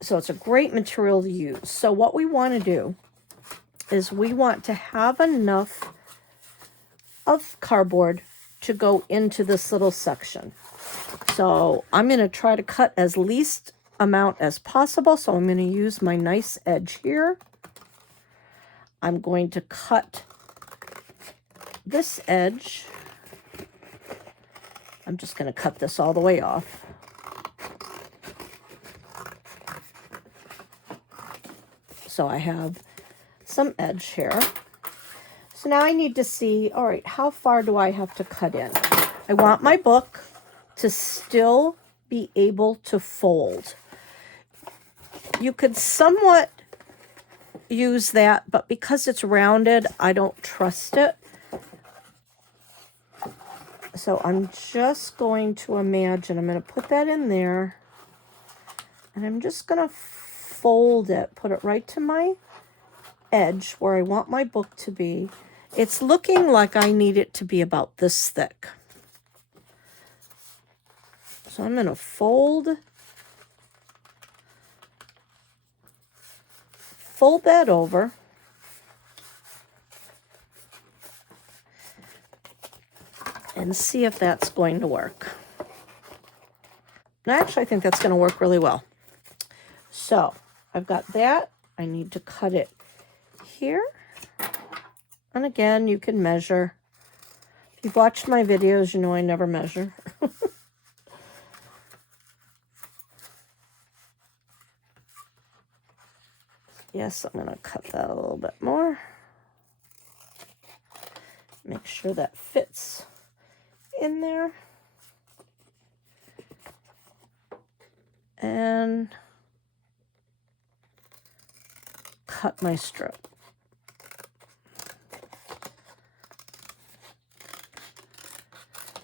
So it's a great material to use. So what we want to do is we want to have enough of cardboard to go into this little section. So I'm going to try to cut as least amount as possible. So I'm going to use my nice edge here. I'm going to cut this edge. I'm just going to cut this all the way off. So I have some edge here. So now I need to see, all right, how far do I have to cut in? I want my book to still be able to fold. You could somewhat use that, but because it's rounded, I don't trust it. So I'm just going to imagine, I'm going to put that in there, and I'm just going to fold it, put it right to my edge where I want my book to be. It's looking like I need it to be about this thick. So I'm going to fold that over. And see if that's going to work. And actually, I think that's going to work really well. So I've got that. I need to cut it here. And again, you can measure. If you've watched my videos, you know I never measure. Yes, I'm going to cut that a little bit more. Make sure that fits in there. And cut my strip.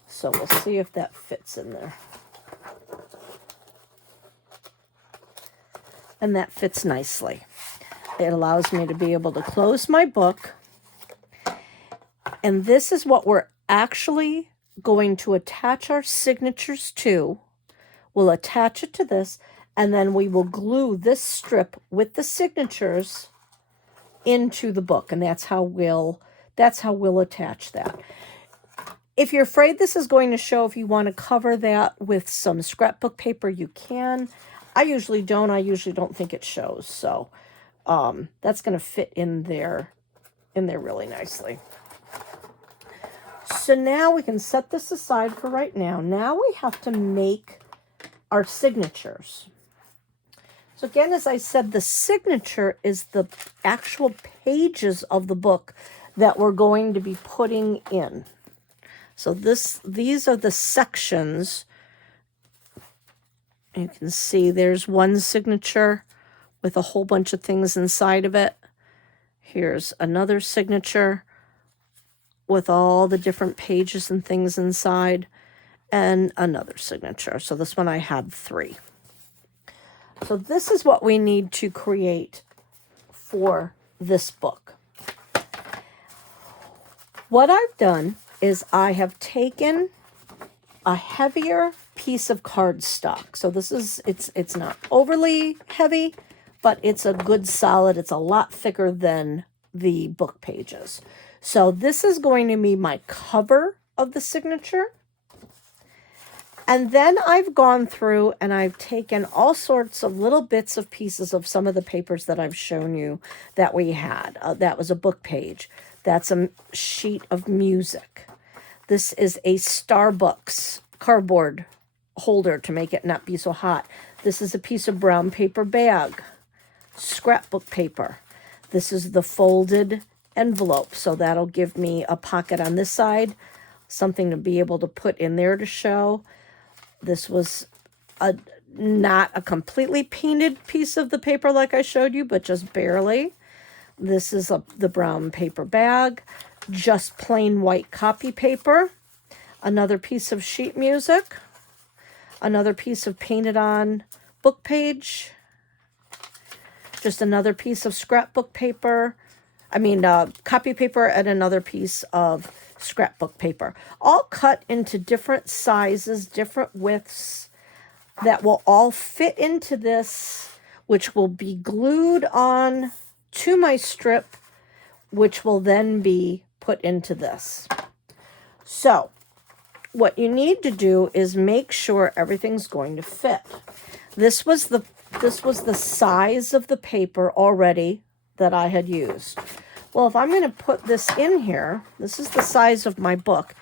So we'll see if that fits in there. And that fits nicely. It allows me to be able to close my book. And this is what we're actually going to attach our signatures to. We'll attach it to this, and then we will glue this strip with the signatures into the book, and that's how we'll attach that. If you're afraid this is going to show, if you want to cover that with some scrapbook paper, you can. I usually don't. I usually don't think it shows, so that's going to fit in there really nicely. So now we can set this aside for right now. Now we have to make our signatures. So again, as I said, the signature is the actual pages of the book that we're going to be putting in. So these are the sections. You can see there's one signature with a whole bunch of things inside of it. Here's another signature with all the different pages and things inside, and another signature. So this one I had 3. So this is what we need to create for this book. What I've done is I have taken a heavier piece of cardstock. So this is, it's not overly heavy, but it's a good solid. It's a lot thicker than the book pages. So this is going to be my cover of the signature. And then I've gone through and I've taken all sorts of little bits of pieces of some of the papers that I've shown you that we had. That was a book page. That's a sheet of music. This is a Starbucks cardboard holder to make it not be so hot. This is a piece of brown paper bag, scrapbook paper. This is the folded envelope, so that'll give me a pocket on this side, something to be able to put in there to show. This was not a completely painted piece of the paper like I showed you, but just barely. This is the brown paper bag, just plain white copy paper, another piece of sheet music, another piece of painted on book page, just another piece of scrapbook paper, copy paper, and another piece of scrapbook paper, all cut into different sizes, different widths, that will all fit into this, which will be glued on to my strip, which will then be put into this. So what you need to do is make sure everything's going to fit. This was the size of the paper already that I had used. Well, if I'm going to put this in here, this is the size of my book.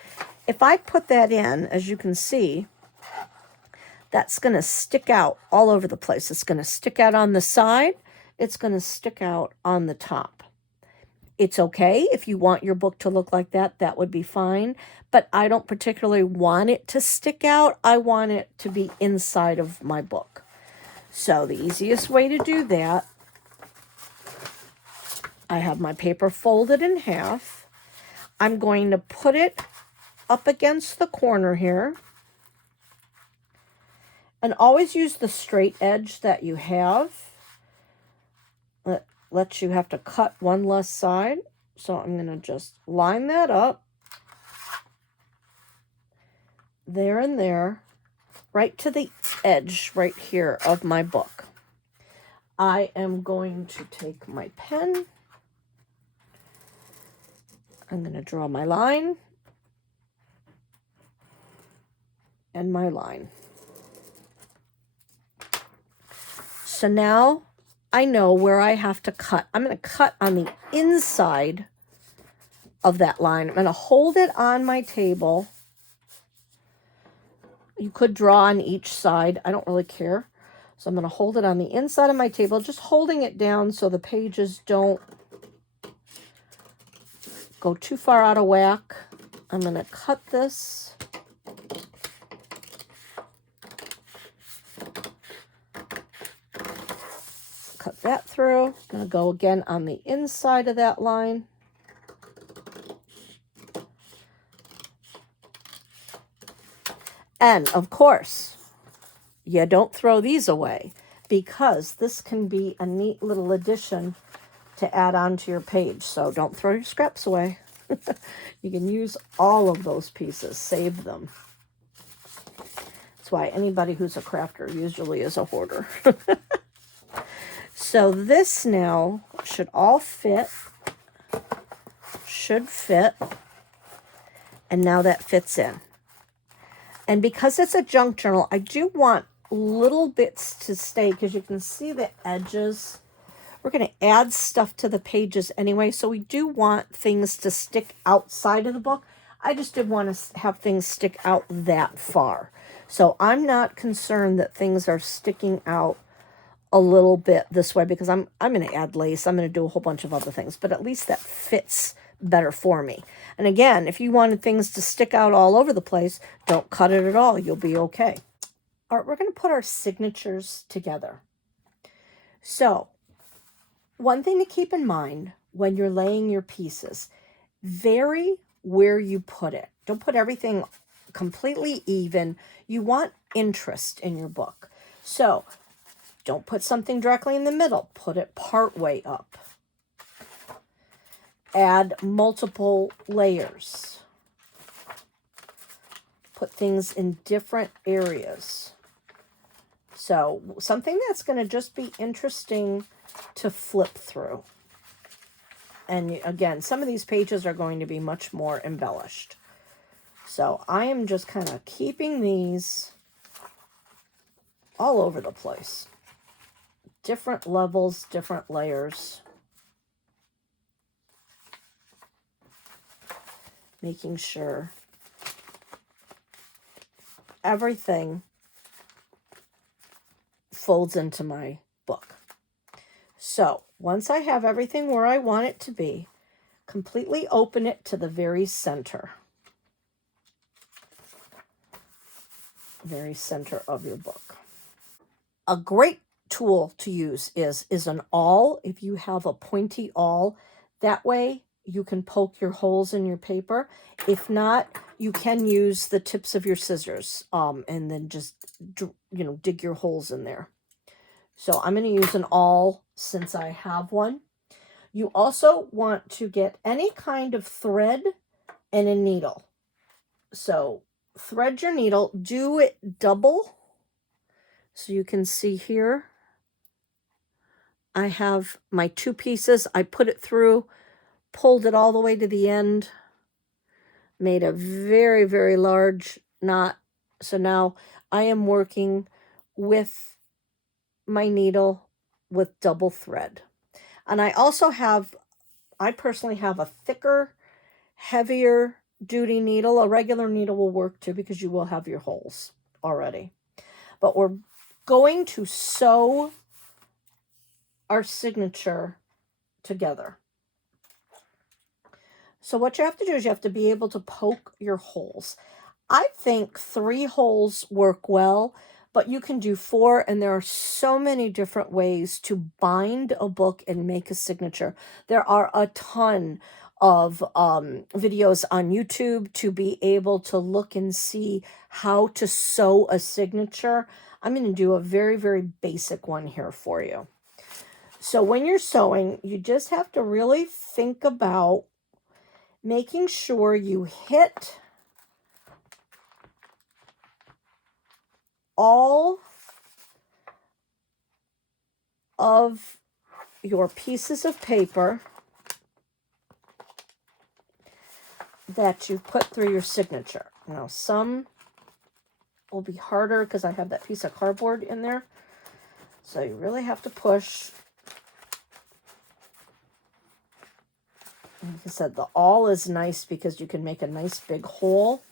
If I put that in, as you can see, that's going to stick out all over the place. It's going to stick out on the side. It's going to stick out on the top. It's okay if you want your book to look like that, that would be fine. But I don't particularly want it to stick out. I want it to be inside of my book. So the easiest way to do that, I have my paper folded in half. I'm going to put it up against the corner here. And always use the straight edge that you have. Lets you have to cut one less side. So I'm going to just line that up. There and there. Right to the edge right here of my book. I am going to take my pen. I'm going to draw my line. And my line. So now I know where I have to cut. I'm going to cut on the inside of that line. I'm going to hold it on my table. You could draw on each side. I don't really care. So I'm going to hold it on the inside of my table, just holding it down so the pages don't go too far out of whack. I'm going to cut this. Cut that through. I'm going to go again on the inside of that line. And of course, you don't throw these away, because this can be a neat little addition to add on to your page. So don't throw your scraps away. You can use all of those pieces, save them. That's why anybody who's a crafter usually is a hoarder. So this now should all fit, should fit, and now that fits in. And because it's a junk journal, I do want little bits to stay, because you can see the edges. We're going to add stuff to the pages anyway, so we do want things to stick outside of the book. I just didn't want to have things stick out that far. So I'm not concerned that things are sticking out a little bit this way, because I'm going to add lace. I'm going to do a whole bunch of other things, but at least that fits better for me. And again, if you wanted things to stick out all over the place, don't cut it at all. You'll be okay. All right, we're going to put our signatures together. So one thing to keep in mind when you're laying your pieces, vary where you put it. Don't put everything completely even. You want interest in your book. So don't put something directly in the middle. Put it part way up. Add multiple layers. Put things in different areas. So something that's going to just be interesting to flip through. And again, some of these pages are going to be much more embellished. So I am just kind of keeping these all over the place. Different levels, different layers. Making sure everything folds into my book. So once I have everything where I want it to be, completely open it to the very center. Very center of your book. A great tool to use is an awl. If you have a pointy awl, that way you can poke your holes in your paper. If not, you can use the tips of your scissors and then just dig your holes in there. So I'm going to use an awl since I have one. You also want to get any kind of thread and a needle. So thread your needle, do it double. So you can see here, I have my two pieces. I put it through, pulled it all the way to the end, made a very, very large knot. So now I am working with my needle with double thread. And I also have, I personally have a thicker, heavier duty needle. A regular needle will work too, because you will have your holes already. But we're going to sew our signature together. So what you have to do is you have to be able to poke your holes. I think 3 holes work well, but you can do 4, and there are so many different ways to bind a book and make a signature. There are a ton of videos on YouTube to be able to look and see how to sew a signature. I'm going to do a very, very basic one here for you. So when you're sewing, you just have to really think about making sure you hit all of your pieces of paper that you put through your signature. Now, some will be harder because I have that piece of cardboard in there. So you really have to push Like I said, the awl is nice because you can make a nice big hole.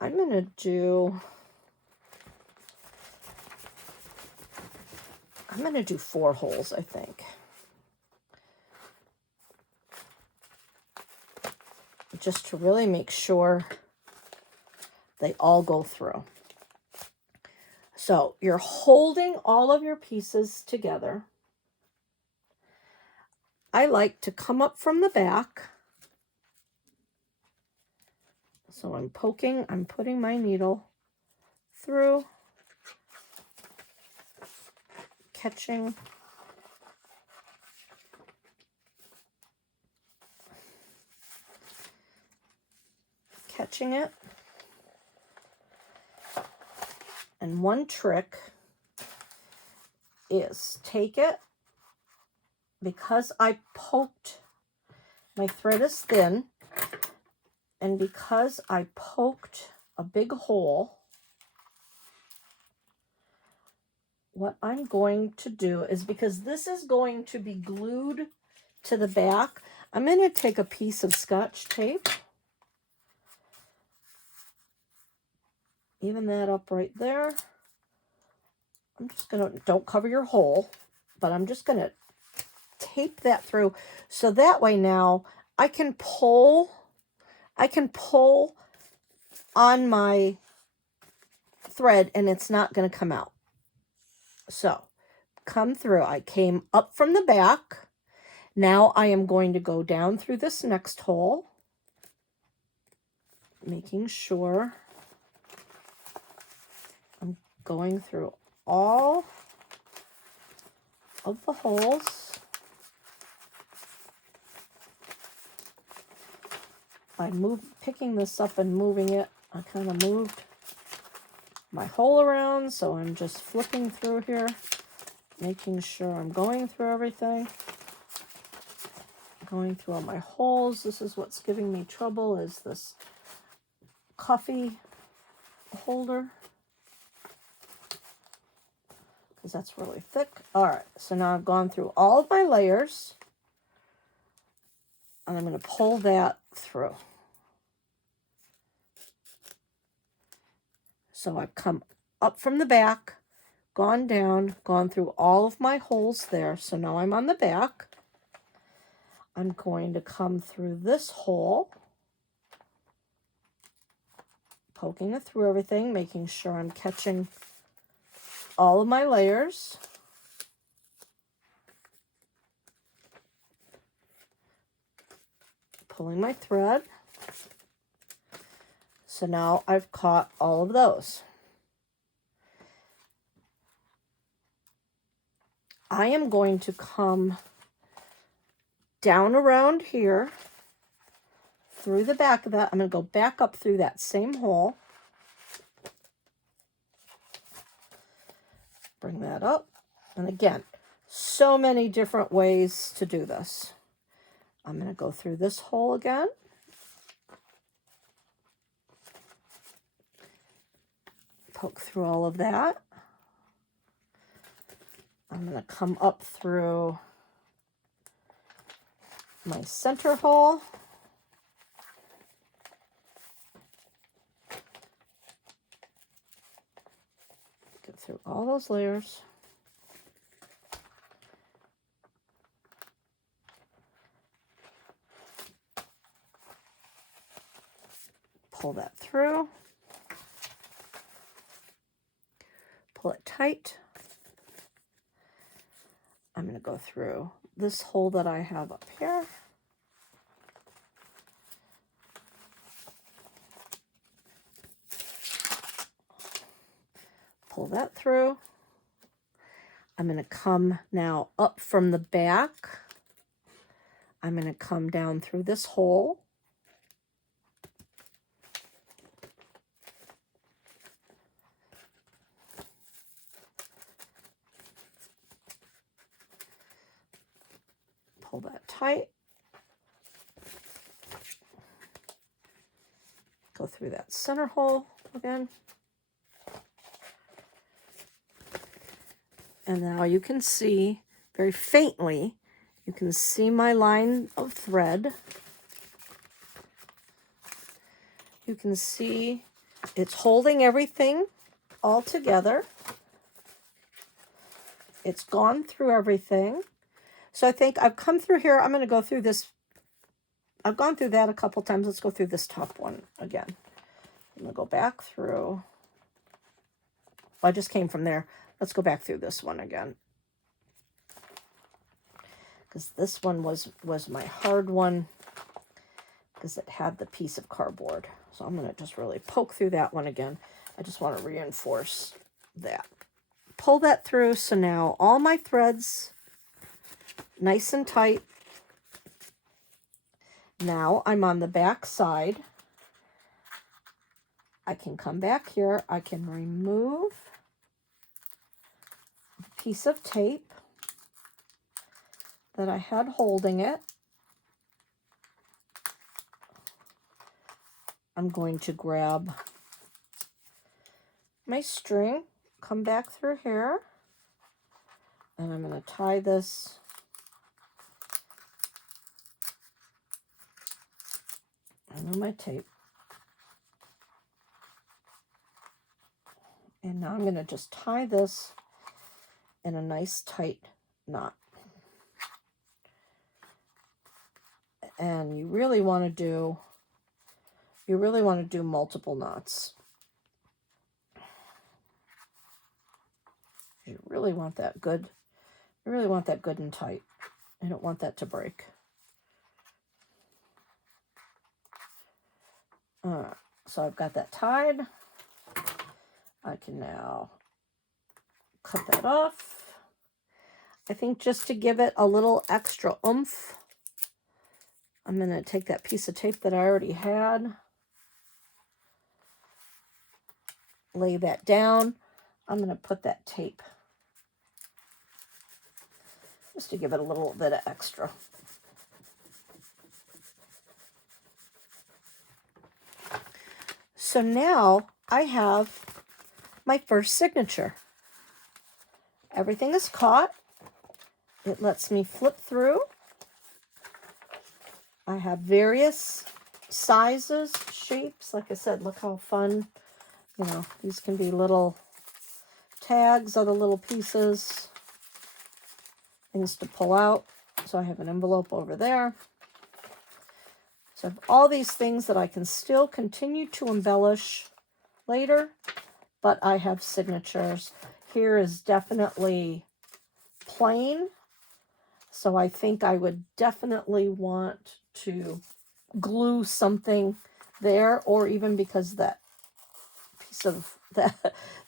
I'm going to do 4 holes, I think. Just to really make sure they all go through. So you're holding all of your pieces together. I like to come up from the back. So I'm putting my needle through, catching it. And one trick is take it, because I poked, my thread is thin, and because I poked a big hole, what I'm going to do is, because this is going to be glued to the back, I'm going to take a piece of Scotch tape, even that up right there. I'm just going to, don't cover your hole, but I'm just going to tape that through, so that way now I can pull on my thread and it's not going to come out. So come through. I came up from the back. Now I am going to go down through this next hole, making sure I'm going through all of the holes. By picking this up and moving it, I kind of moved my hole around, so I'm just flipping through here, making sure I'm going through everything, going through all my holes. This is what's giving me trouble, is this coffee holder, because that's really thick. All right, so now I've gone through all of my layers, and I'm going to pull that through. So I've come up from the back, gone down, gone through all of my holes there. So now I'm on the back. I'm going to come through this hole, poking it through everything, making sure I'm catching all of my layers. Pulling my thread. So now I've caught all of those. I am going to come down around here through the back of that. I'm going to go back up through that same hole. Bring that up. And again, so many different ways to do this. I'm going to go through this hole again. Poke through all of that. I'm going to come up through my center hole. Go through all those layers. Pull that through. Pull it tight. I'm going to go through this hole that I have up here. Pull that through. I'm going to come now up from the back. I'm going to come down through this hole. Pull that tight. Go through that center hole again. And now you can see very faintly. You can see my line of thread. You can see it's holding everything all together. It's gone through everything. So I think I've come through here. I'm going to go through this. I've gone through that a couple times. Let's go through this top one again. I'm going to go back through. Well, I just came from there. Let's go back through this one again. Because this one was my hard one, because it had the piece of cardboard. So I'm going to just really poke through that one again. I just want to reinforce that. Pull that through. So now all my threads nice and tight. Now I'm on the back side. I can come back here. I can remove a piece of tape that I had holding it. I'm going to grab my string, come back through here, and I'm going to tie this under my tape. And now I'm going to just tie this in a nice tight knot. And you really want to do multiple knots. You really want that good. You really want that good and tight. I don't want that to break. So I've got that tied. I can now cut that off. I think just to give it a little extra oomph, I'm going to take that piece of tape that I already had, lay that down. I'm going to put that tape just to give it a little bit of extra. So now I have my first signature. Everything is caught. It lets me flip through. I have various sizes, shapes. Like I said, look how fun, these can be little tags, other little pieces, things to pull out. So I have an envelope over there. So I have all these things that I can still continue to embellish later, but I have signatures. Here is definitely plain. So I think I would definitely want to glue something there, or even because that piece of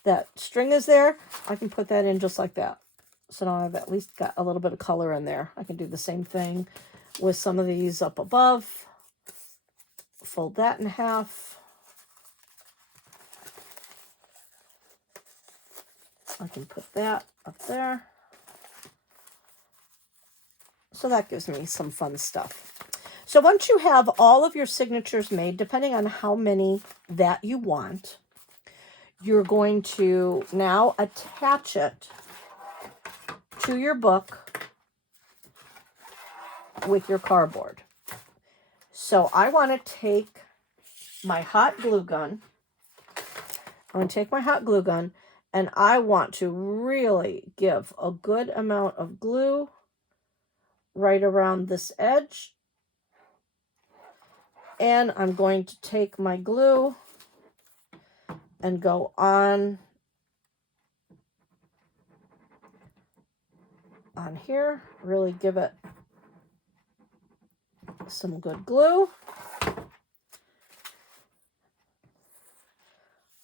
that string is there, I can put that in just like that. So now I've at least got a little bit of color in there. I can do the same thing with some of these up above. Fold that in half. I can put that up there. So that gives me some fun stuff. So once you have all of your signatures made, depending on how many that you want, you're going to now attach it to your book with your cardboard. So I want to take my hot glue gun. I'm going to take my hot glue gun, and I want to really give a good amount of glue right around this edge. And I'm going to take my glue and go on here, really give it some good glue.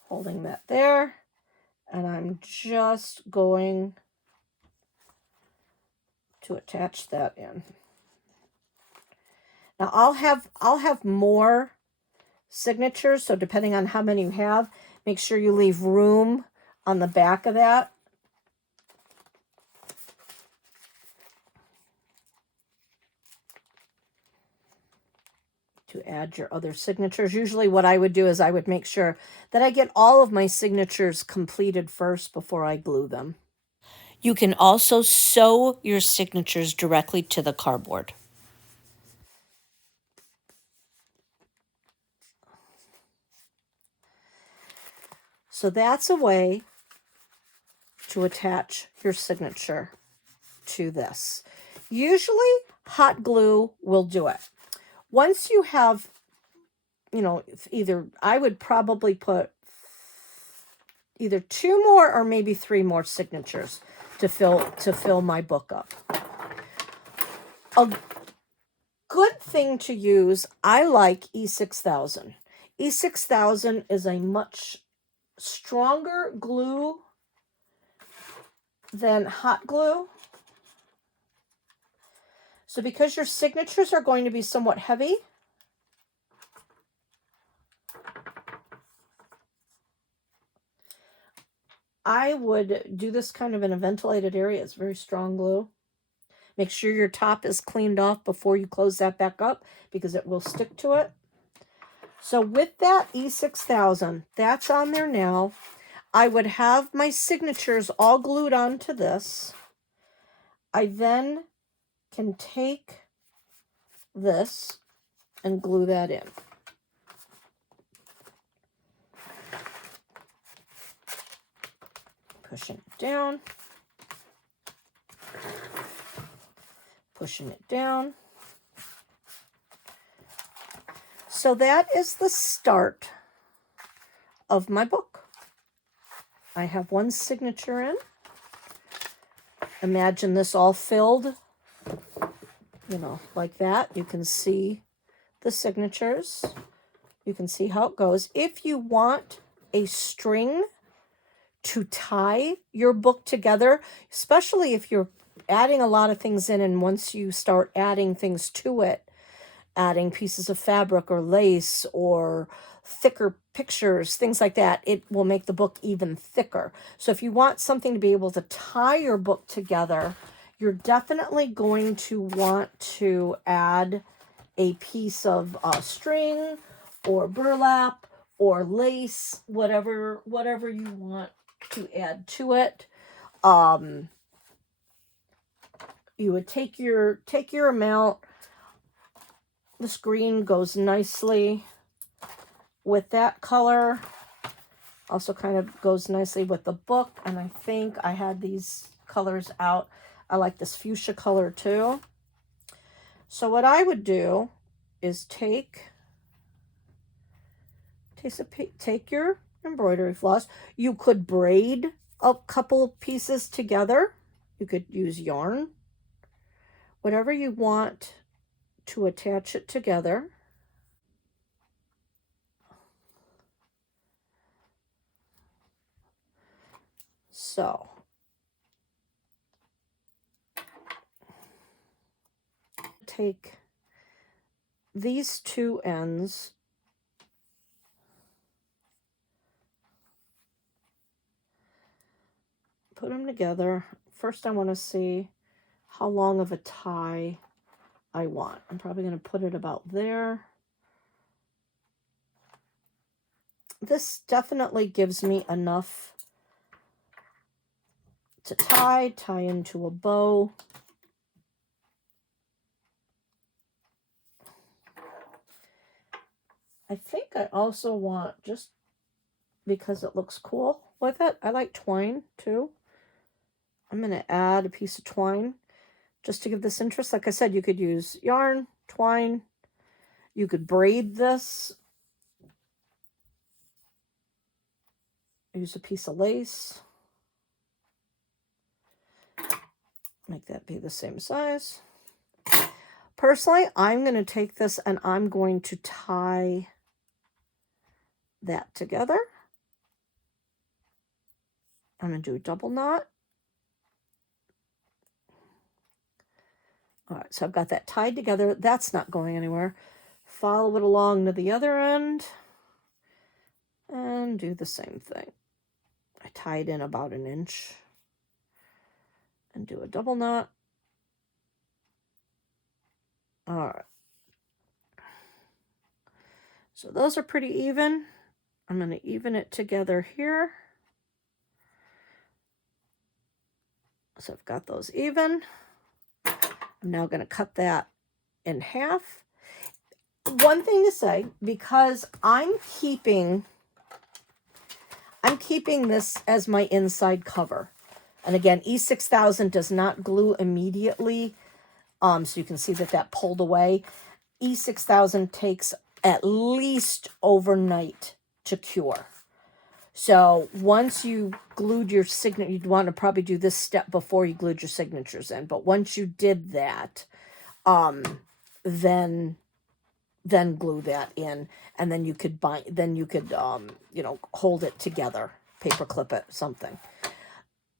Holding that there, and I'm just going to attach that in. Now I'll have more signatures, so depending on how many you have, make sure you leave room on the back of that. To add your other signatures. Usually what I would do is I would make sure that I get all of my signatures completed first before I glue them. You can also sew your signatures directly to the cardboard. So that's a way to attach your signature to this. Usually hot glue will do it. Once you have, you know, either, I would probably put either 2 more or maybe 3 more signatures to fill my book up. A good thing to use, I like E6000. E6000 is a much stronger glue than hot glue. So because your signatures are going to be somewhat heavy, I would do this kind of in a ventilated area. It's very strong glue. Make sure your top is cleaned off before you close that back up because it will stick to it. So with that E6000, that's on there now. I would have my signatures all glued onto this. I then can take this and glue that in. Pushing it down. Pushing it down. So that is the start of my book. I have one signature in. Imagine this all filled, you know, like that. You can see the signatures. You can see how it goes. If you want a string to tie your book together, especially if you're adding a lot of things in, and once you start adding things to it, adding pieces of fabric or lace or thicker pictures, things like that, it will make the book even thicker. So if you want something to be able to tie your book together, you're definitely going to want to add a piece of string or burlap or lace, whatever you want to add to it. You would take your amount. This green goes nicely with that color. Also kind of goes nicely with the book. And I think I had these colors out. I like this fuchsia color too. So what I would do is take your embroidery floss. You could braid a couple of pieces together. You could use yarn. Whatever you want to attach it together. So take these two ends, put them together. First I want to see how long of a tie I want. I'm probably going to put it about there. This definitely gives me enough to tie into a bow. I think I also want, just because it looks cool with it, I like twine too. I'm going to add a piece of twine just to give this interest. Like I said, you could use yarn, twine. You could braid this. Use a piece of lace. Make that be the same size. Personally, I'm going to take this and I'm going to tie that together. I'm going to do a double knot. All right, so I've got that tied together. That's not going anywhere. Follow it along to the other end and do the same thing. I tie it in about 1 inch and do a double knot. All right. So those are pretty even. I'm going to even it together here. So I've got those even. I'm now going to cut that in half. One thing to say, because I'm keeping this as my inside cover. And again, E6000 does not glue immediately. So you can see that pulled away. E6000 takes at least overnight to cure. So once you glued your signature, you'd want to probably do this step before you glued your signatures in. But once you did that, then glue that in, and then you could you know, hold it together, paper clip it, something.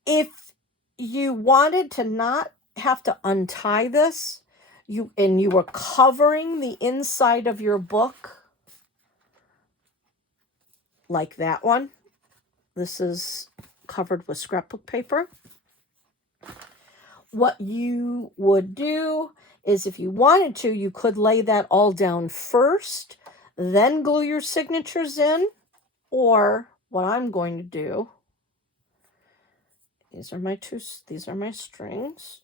If you wanted to not have to untie this, and you were covering the inside of your book, like that one. This is covered with scrapbook paper. What you would do is, if you wanted to, you could lay that all down first, then glue your signatures in. Or what I'm going to do, these are my strings.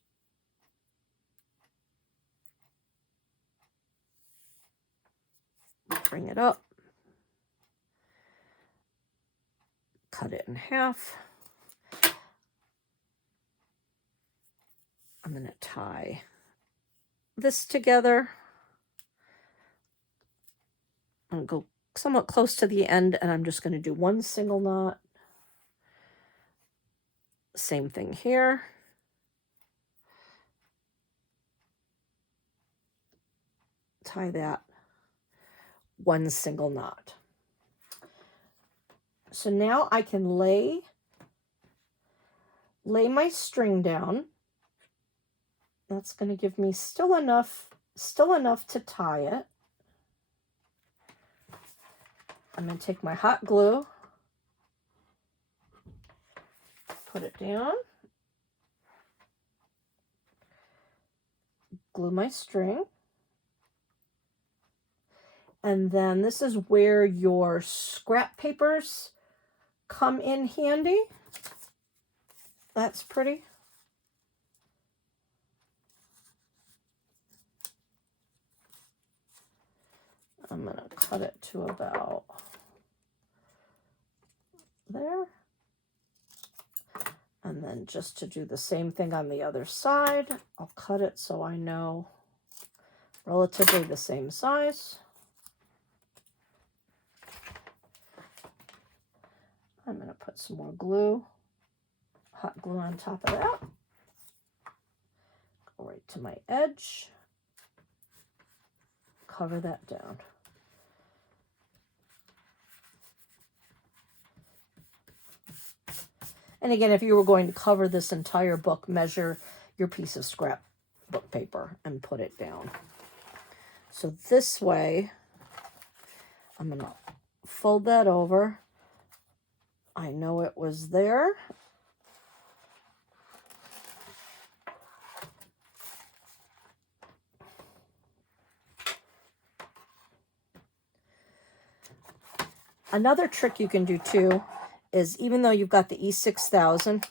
Bring it up. Cut it in half. I'm going to tie this together. I'm going to go somewhat close to the end, and I'm just going to do one single knot. Same thing here. Tie that, one single knot. So now I can lay my string down. That's going to give me still enough to tie it. I'm going to take my hot glue, put it down, glue my string, and then this is where your scrap papers come in handy. That's pretty. I'm going to cut it to about there. And then just to do the same thing on the other side, I'll cut it so I know relatively the same size. I'm going to put some more glue, hot glue on top of that. Go right to my edge. Cover that down. And again, if you were going to cover this entire book, measure your piece of scrapbook paper and put it down. So this way, I'm going to fold that over. I know it was there. Another trick you can do too is, even though you've got the E6000,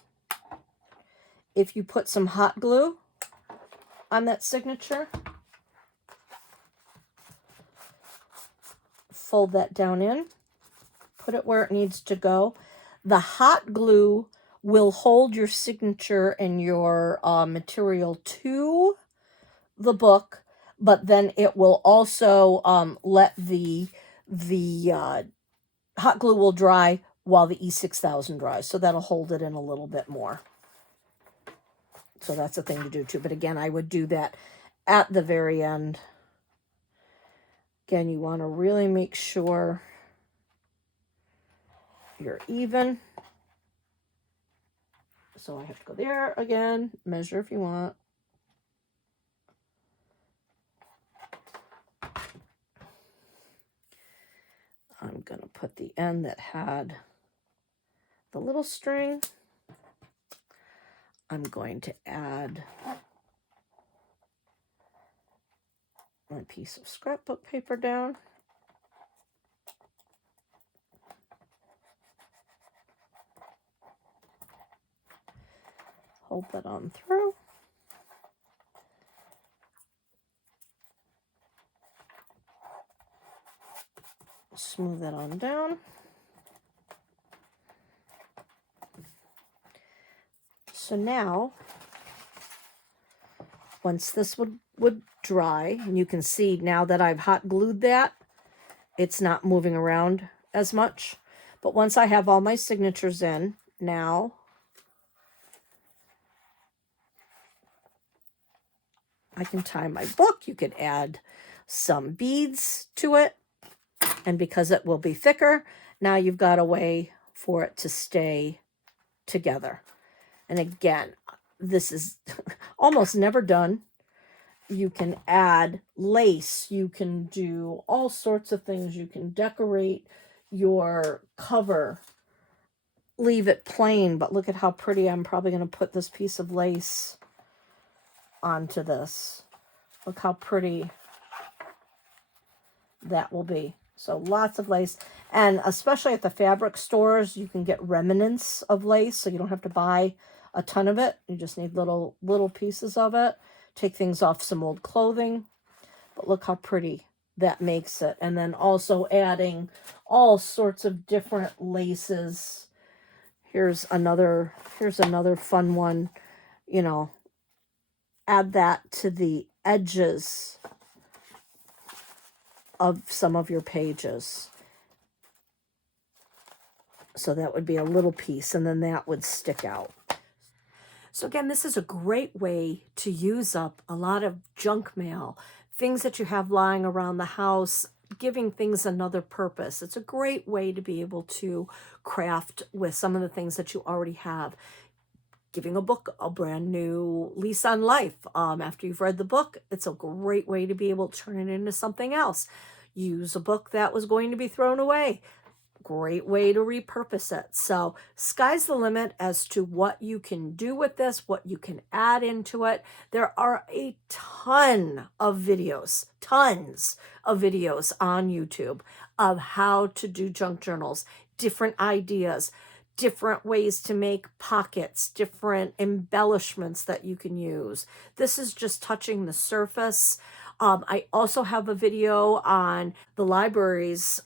if you put some hot glue on that signature, fold that down in, put it where it needs to go. The hot glue will hold your signature and your material to the book, but then it will also let the hot glue will dry while the E6000 dries, so that'll hold it in a little bit more. So that's a thing to do too. But again, I would do that at the very end. Again, you want to really make sure you're even. So I have to go there again, measure if you want. I'm going to put the end that had the little string. I'm going to add my piece of scrapbook paper down. hold that on through. Smooth that on down. So now, once this would dry, and you can see now that I've hot glued that, it's not moving around as much. But once I have all my signatures in, now I can tie my book. You could add some beads to it. And because it will be thicker, now you've got a way for it to stay together. And again, this is almost never done. You can add lace. You can do all sorts of things. You can decorate your cover. Leave it plain, but look at how pretty. I'm probably going to put this piece of lace onto this. Look how pretty that will be. So lots of lace, and especially at the fabric stores, you can get remnants of lace, so you don't have to buy a ton of it. You just need little pieces of it. Take things off some old clothing, but look how pretty that makes it. And then also adding all sorts of different laces. Here's another fun one. You know, add that to the edges of some of your pages. So that would be a little piece, and then that would stick out. So again, this is a great way to use up a lot of junk mail, things that you have lying around the house, giving things another purpose. It's a great way to be able to craft with some of the things that you already have. Giving a book a brand new lease on life. After you've read the book, it's a great way to be able to turn it into something else. Use a book that was going to be thrown away. Great way to repurpose it. So sky's the limit as to what you can do with this, what you can add into it. There are a ton of videos, tons of videos on YouTube of how to do junk journals, different ideas, different ways to make pockets, different embellishments that you can use. This is just touching the surface. I also have a video on the library's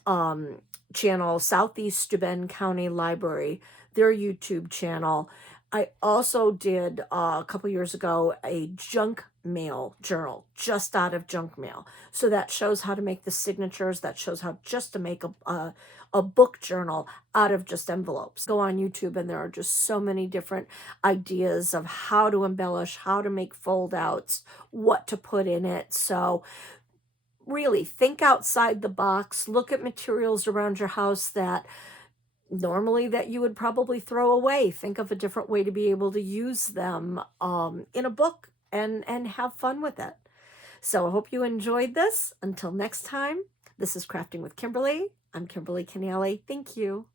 channel, Southeast Steuben County Library, their YouTube channel. I also did a couple years ago a junk mail journal, just out of junk mail. So that shows how to make the signatures. That shows how just to make a book journal out of just envelopes. Go on YouTube and there are just so many different ideas of how to embellish, how to make fold outs, what to put in it. So really think outside the box, look at materials around your house that normally that you would probably throw away. Think of a different way to be able to use them in a book and have fun with it. So I hope you enjoyed this. Until next time, this is Crafting with Kimberly. I'm Kimberly Canale. Thank you.